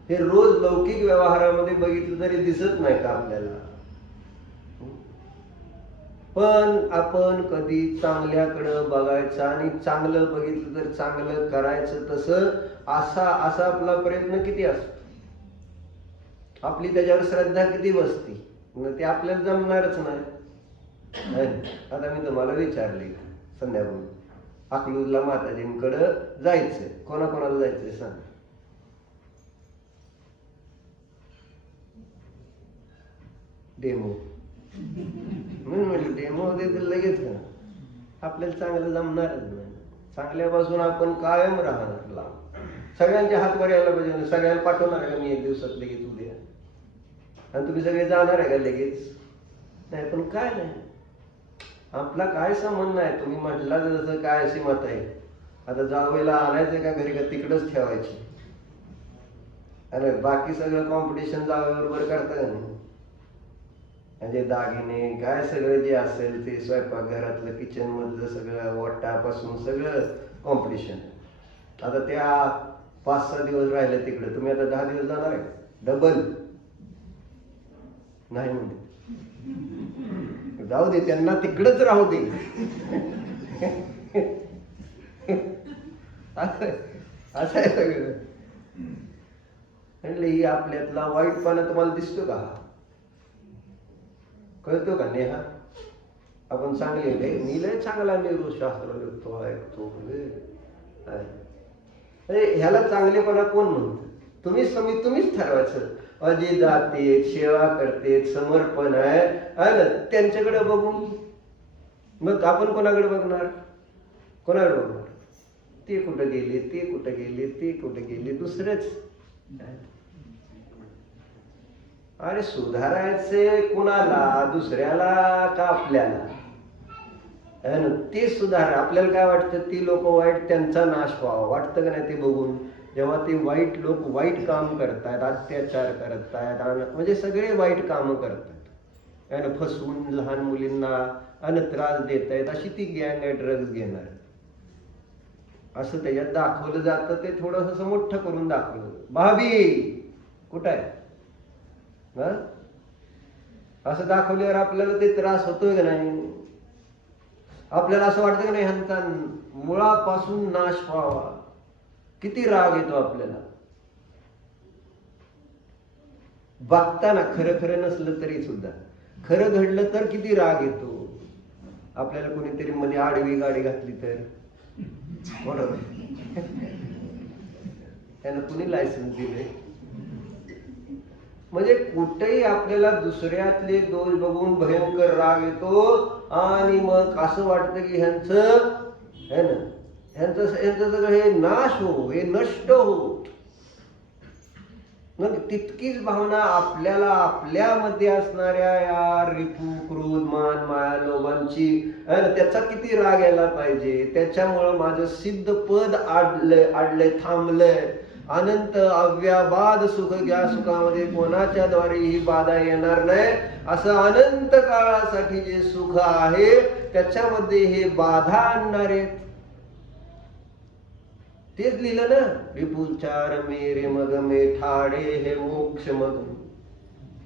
हे रोज लौकिक व्यवहारामध्ये बघितलं तरी दिसत नाही का आपल्याला? पण आपण कधी चांगल्याकडं बघायचं आणि चांगलं बघितलं तर चांगलं करायचं तसं असा आपला प्रयत्न किती असतो. आपली त्याच्यावर श्रद्धा किती बसती ते आपल्याला जमणारच नाही. आता मी तुम्हाला विचारले संध्याकाळी अकलूजला माताजींकडं जायचंय कोणाकोणाला जायचंय सांग. डेमो म्हणून म्हटलं डेमो होते लगेच का आपल्याला चांगलं जमणारच नाही. चांगल्यापासून आपण कायम राहणार लांब. सगळ्यांच्या हातवर यायला पाहिजे. सगळ्यांना पाठवणार आहे का मी एक दिवसात लगेच उद्या आणि तुम्ही सगळे जाणार आहे का लगेच? नाही. पण काय नाही आपला काय संबंध आहे. तुम्ही म्हटला जसं काय अशी मत आहे. आता जावयाला आणायचं का घरी का तिकडच ठेवायची? अरे बाकी सगळं कॉम्पिटिशन जावयाबरोबर करता का नाही? म्हणजे दागिने काय सगळं जे असेल ते स्वयंपाकघरातलं किचन मधलं सगळं वाटापासून सगळं कॉम्पिटिशन. आता त्या 5-6 दिवस राहिले तिकडे तुम्ही आता 10 दिवस जाणार आहे डबल नाही म्हणते. जाऊ दे त्यांना तिकडच राहू दे. असं आहे सगळं. म्हटलं ही आपल्यातला वाईटपणा तुम्हाला दिसतो का? कळतो का नेहा? आपण चांगले मी लय चांगला शास्त्र लिखतो ऐकतो ह्याला चांगलेपणा कोण म्हणतं? तुम्हीच ठरवायचं. जे जाते सेवा करते समर्पण आहे ना त्यांच्याकडे बघून मग आपण कोणाकडे बघणार? ते कुठं गेले, ते कुठं गेले, ते कुठं गेले, दुसरेच. अरे सुधारायचे कुणाला? दुसऱ्याला का आपल्याला? ते सुधार. आपल्याला काय वाटतं? ती लोक वाईट, त्यांचा नाश व्हावा वाटतं का नाही? ते बघून जेव्हा ते वाईट लोक वाईट काम करतायत, अत्याचार करतायत, म्हणजे सगळे वाईट कामं करतात, फसवून लहान मुलींना त्रास देत आहेत, अशी ती गँग आहे ड्रग्ज घेणार असं त्याच्यात दाखवलं जातं. ते थोडस मोठं करून दाखवलं. भाभी कुठं आहे असं दाखवल्यावर आपल्याला ते त्रास होतोय का नाही? आपल्याला असं वाटतं की नाही ह्यांचा मुळापासून नाश व्हावा? किती राग येतो आपल्याला बघताना. खरं नसलं तरी सुद्धा, खरं घडलं तर किती राग येतो आपल्याला. कोणीतरी मध्ये आडवी गाडी घातली तर बरोबर त्यांना कुणी लायसन्स दिले? म्हणजे कुठेही आपल्याला दुसऱ्यातले दोष बघून भयंकर राग येतो आणि मग असं वाटतं की ह्यांचं सगळं हे नाश हो, हे नष्ट हो. मग तितकीच भावना आपल्याला आपल्यामध्ये असणाऱ्या या रिपू क्रोध मान माया लोभांची त्याचा किती राग यायला पाहिजे. त्याच्यामुळं माझं सिद्ध पद आडलंय थांबलंय. अनंत अव्याबाद सुख घ्या, सुखामध्ये कोणाच्या द्वारे ही बाधा येणार नाही. असं अनंत काळासाठी जे सुख आहे त्याच्यामध्ये हे बाधा आणणारे तेच लिहिलं ना. रिपुचार मेरे मग मे ठाडे हे मोक्ष मग.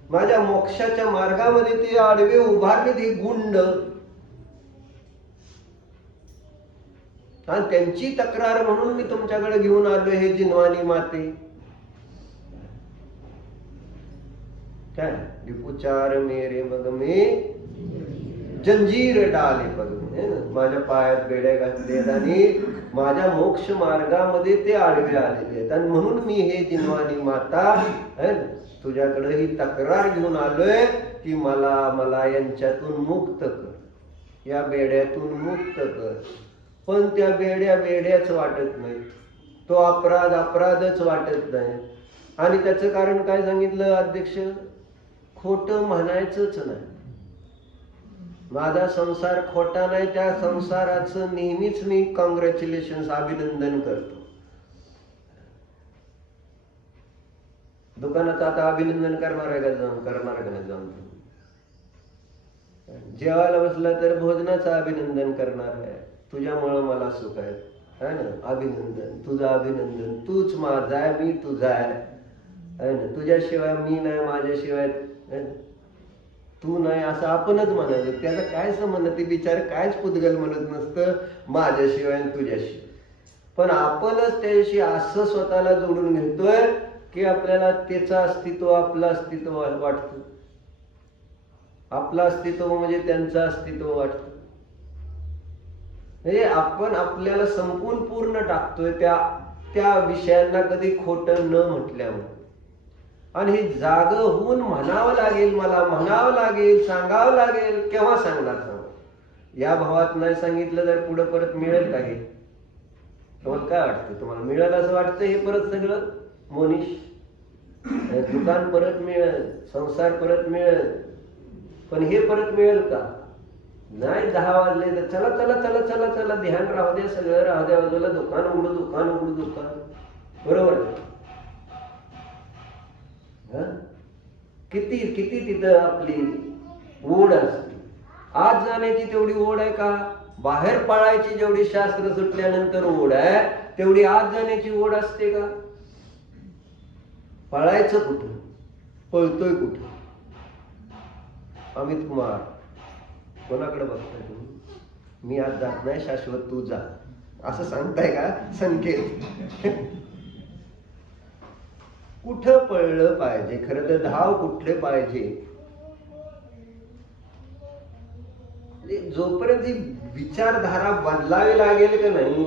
माझ्या मोक्षाच्या मार्गामध्ये ते आडवे उभारले ते गुंड आणि त्यांची तक्रार म्हणून मी तुमच्याकडे घेऊन आलो हे जिनवानी माते. काय रिपुचार मेरे मग मे जंजीर डाले पग. माझ्या पायात बेड्या घातलेत आणि माझ्या मोक्ष मार्गामध्ये ते आडवे आलेले आहेत आणि म्हणून मी हे जिनवानी माता तुझ्याकडे ही तक्रार घेऊन आलोय की मला यांच्यातून मुक्त कर, या बेड्यातून मुक्त कर. पण त्या बेड्याच वाटत नाही, तो अपराधच वाटत नाही. आणि त्याचं कारण काय सांगितलं अध्यक्ष? खोटं म्हणायचंच नाही. माझा संसार खोटा नाही, त्या संसाराचं नेहमीच मी कॉंग्रॅच्युलेशन अभिनंदन करतो. दुकानाचं आता अभिनंदन करणार आहे का जाऊन? करणार का नाही जाऊन? जेवायला बसला तर भोजनाचं अभिनंदन करणार आहे. तुझ्यामुळं मला सुख आहे, है ना? अभिनंदन, तुझं अभिनंदन. तूच माझा आहे, मी तुझा आहे ना? तुझ्याशिवाय मी नाही, माझ्याशिवाय तू नाही असं आपणच म्हणायचं. त्याचा काय संबंध? ते बिचार कायच पुद्गल म्हणत नसतं माझ्याशिवाय आणि तुझ्याशिवाय. पण आपणच त्याच्याशी असं स्वतःला जोडून घेतोय की आपल्याला त्याचं अस्तित्व आपलं अस्तित्व वाटतं. आपलं अस्तित्व म्हणजे त्यांचं अस्तित्व वाटतं. म्हणजे आपण आपल्याला संपूर्ण पूर्ण टाकतोय त्या विषयांना कधी खोटं न म्हटल्यामुळे. आणि हे जाग होऊन म्हणावं लागेल, मला म्हणावं लागेल, सांगावं लागेल. केव्हा सांगणार? या भावात नाही सांगितलं तर पुढे परत मिळेल का? हे तुम्हाला काय वाटतं? तुम्हाला मिळेल असं वाटतं? हे परत सगळं मोनिश दुकान परत मिळेल, संसार परत मिळेल, पण हे परत मिळेल का? नाही. 10 वाजले तर चला चला चला चला चला ध्यान राहू द्या, सगळं राहू द्या बाजूला, दुकान उघडू दुकान उघडू दुकान. बरोबर? किती किती तिथं आपली ओढ असते. आज जाण्याची तेवढी ओढ आहे का? बाहेर पळायची जेवढी शास्त्र सुटल्यानंतर ओढ आहे तेवढी आज जाण्याची ओढ असते का? पळायचं कुठं? पळतोय कुठं? अमित कुमार कोणाकडे बघताय तुम्ही? मी आज जात नाही, शाश्वत तू जा असं सांगताय का? संकेत. कुठं पळलं पाहिजे? खरं तर धाव कुठले पाहिजे? जोपर्यंत ही विचारधारा बदलावी लागेल का नाही,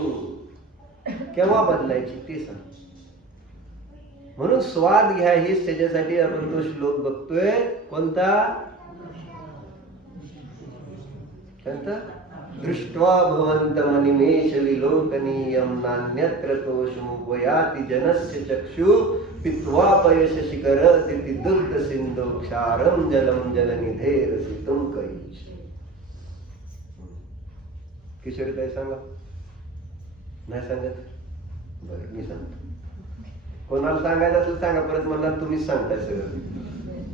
केव्हा बदलायची ते सांग. म्हणून स्वाद घ्या हेच त्याच्यासाठी आपण तो श्लोक बघतोय. कोणता? दृष्ट्वा भवन्तमनिमेष विलोकनीयं नान्यत्र तोषमुपयाति जनस्य चक्षु पित्वा पयशशिखरदिति दुग्ध सिन्धो क्षारं जलं जलनिधेरसितुं कैच. किशोरी ताई सांगा. नाही सांगत? बरं मी सांगतो. कोणाला सांगायचं असेल सांगा. परत मला तुम्हीच सांगताय सगळं,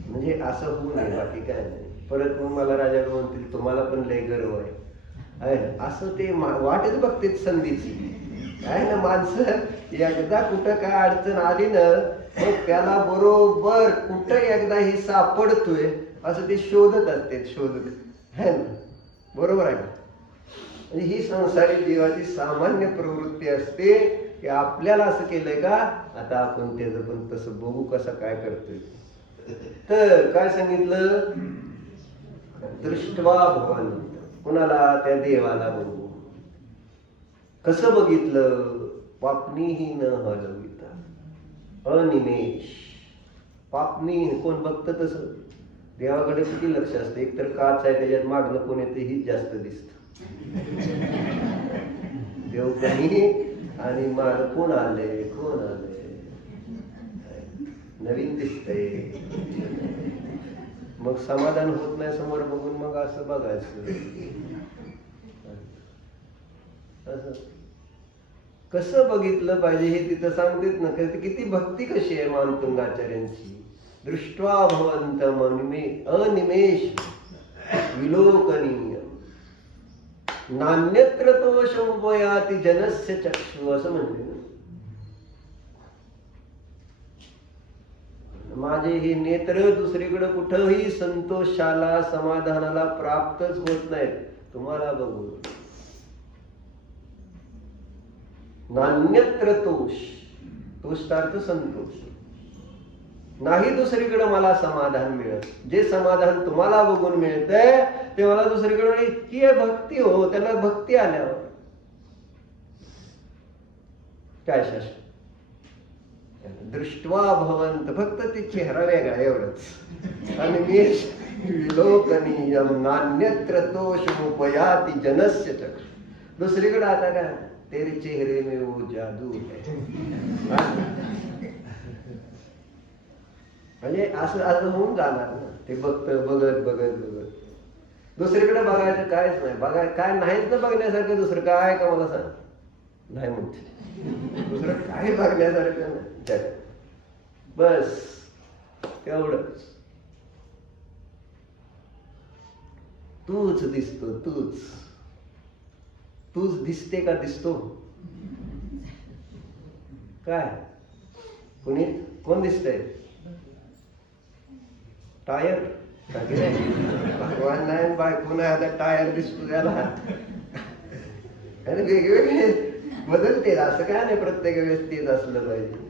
म्हणजे असं होऊ नये, बाकी काय नाही. परत मग मला राजा म्हणतील तुम्हाला पण लय गर्व आहे असं. ते वाटच बघते संधीची काय ना. माणसं एकदा कुठं काय अडचण आली ना, मग त्याला बरोबर कुठं एकदा हे सापडतोय असं ते शोधत असते, शोधत है ना. बरोबर आहे. म्हणजे ही संसारी जीवाची सामान्य प्रवृत्ती असते की आपल्याला असं केलंय का, आता आपण त्याचं पण तसं बघू कसं काय करतोय. तर काय सांगितलं? दृष्ट्वा भवन्त. कुणाला? त्या देवाला बघू. कसं बघितलं? पापणीही न हलविता अनिमेष. पापणी कोण बघतं तसं देवाकडे किती लक्ष असतं. एकतर काच आहे त्याच्यात मागणं कोण येते ही जास्त दिसत. देव कमी आणि माग कोण आले, कोण आले, नवीन दिसतंय. मग समाधान होत नाही समोर बघून, मग असं बघायचं. असं कसं बघितलं पाहिजे हे तिथं सांगतेच ना. किती भक्ती कशी आहे मानतुंगाचार्यांची. दृष्ट्वा भवन्तम अनिमेष विलोकनीय नान्यत्र तोषमुपयाति जनस्य चक्षु असं म्हणले ना. माझे हे नेत्र दुसरीकडे कुठंही संतोषाला समाधानाला प्राप्तच होत नाहीत तुम्हाला बघून. नान्यत्र तोष. तोषचा अर्थ संतोष. नाही दुसरीकडे मला समाधान मिळत. जे समाधान तुम्हाला बघून मिळतंय ते मला दुसरीकडे इतकी आहे भक्ती हो. त्यांना भक्ती आल्यावर काय शास्त्र. दृष्ट्वा भवंत फक्त ते चेहरा वेगळा एवढंच. आणि मेष विलोकनीयम नान्यत्र तोषमुपयाति जनस्य चक्षु. दुसरीकडे आता काय तेरे चेहरे में वो जादू है. म्हणजे असं असं होऊन जाणार ना. ते बघत बघत बघत बघत दुसरीकडे बघायचं कायच नाही. बघाय काय नाहीच ना बघण्यासारखं. दुसरं काय का मला सांग. नाही म्हणते दुसरं काही बघण्यासारखं नाही. बस तेवढंच. तूच दिसतो. तूच तूच दिसते का दिसतो काय. कुणी कोण दिसतंय? टायर भगवान नाही बायको नाही. आता टायर दिसतो त्याला. आणि वेगवेगळे बदलते असं काय नाही. प्रत्येक वेळेस तेच असलं पाहिजे.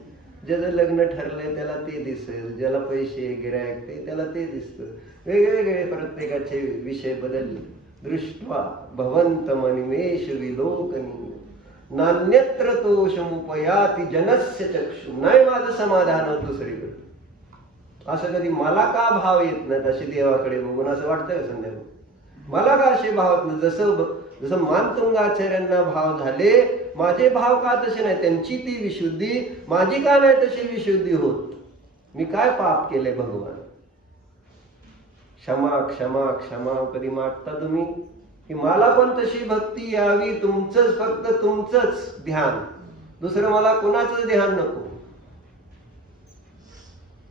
ज्याचं लग्न ठरलंय त्याला ते दिसेल. ज्याला पैसे गिरायक ते त्याला ते दिसतं. वेगवेगळे प्रत्येकाचे विषय बदलले. दृष्ट्वा भवन्तमनिमेष विलोकनीय नान्यत्र तोषमुपयाति जनस्य चक्षु. नाही माझं समाधान होत दुसरीकडे. असं कधी मला का भाव येत नाहीत असे देवाकडे बघून असं वाटतंय का संध्याकाळी? मला का असे भाव येत नाही? जसं मानतुंगाचार्यांना भाव झाले, माझे भाव का तसे नाही? त्यांची ती विशुद्धी, माझी का नाही तशी विशुद्धी होत? मी काय पाप केले भगवान? क्षमा क्षमा क्षमा कधी मागता तुम्ही? की मला पण तशी भक्ती यावी. तुमचंच फक्त तुमचंच ध्यान. दुसरं मला कोणाचंच ध्यान नको.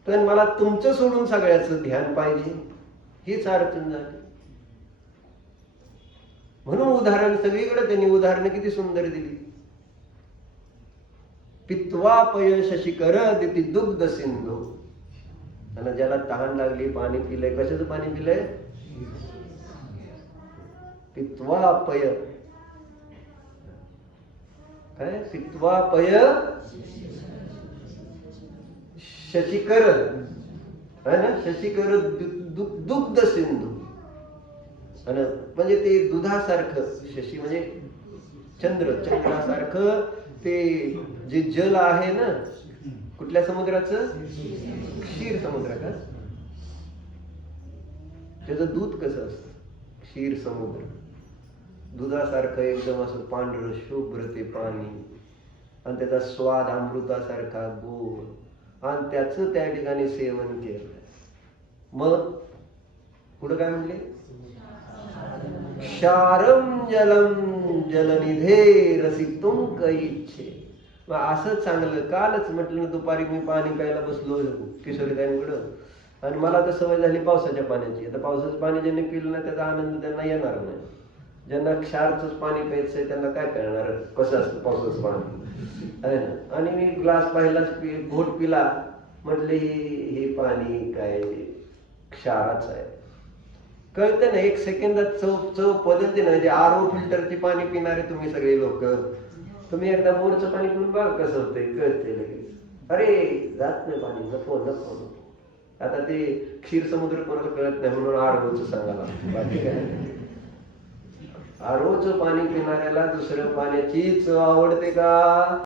तर मला तुमचं सोडून सगळ्याचं ध्यान पाहिजे. हीच अडचण झाली. म्हणून उदाहरण सगळीकडे त्यांनी उदाहरणं किती सुंदर दिली. पित्वा पय शशिकर दिती दुग्ध सिंधू. आणि ज्याला तहान लागली पाणी पिलंय. कशाचं पाणी पिलंय? पित्वा पय. काय? पित्वा पय शशिकर है ना. शशिकर दुग्ध सिंधू. आणि म्हणजे ते दुधासारखं, शशी म्हणजे चंद्रासारखं ते जे जल आहे ना, कुठल्या समुद्राचं? क्षीर समुद्र का? त्याचं दूध कसं असतं? क्षीर समुद्र, दुधासारखं एकदम असं पांढरं शुभ्र ते पाणी, आणि त्याचा स्वाद अमृतासारखा गोड, आणि त्याचं त्या ठिकाणी सेवन केलं. मग पुढं काय म्हणले? क्षारम जलम जलनिधे रसितुम कैच्छे. मग असं चांगलं, कालच म्हटलं ना दुपारी मी पाणी प्यायला बसलो किशोरीताईंकडं, आणि मला तर सवय झाली पावसाच्या पाण्याची. आता पावसाचं पाणी ज्यांनी पिलं ना त्याचा आनंद त्यांना येणार नाही. ज्यांना क्षारचंच पाणी प्यायचंय त्यांना काय करणार, कसं असतं पावसाचं पाणी आहे ना. आणि मी ग्लास पाहिलाच, घोट पिला, म्हटले हे पाणी काय क्षाराचं आहे. कळतं ना, एक सेकंदात चव बदलते ना. जे RO फिल्टरचे पाणी पिणारे तुम्ही सगळे लोक, तुम्ही एकदा बोरचं पाणी पिऊन बघा कसं होतंय, कळते लगेच. अरे जात नाही पाणी, नको नको नको. आता ते क्षीर समुद्र कोणाला कळत नाही म्हणून ROचं सांगायला, बाकी काय. ROचं पाणी पिणाऱ्याला दुसऱ्या पाण्याची चव आवडते का?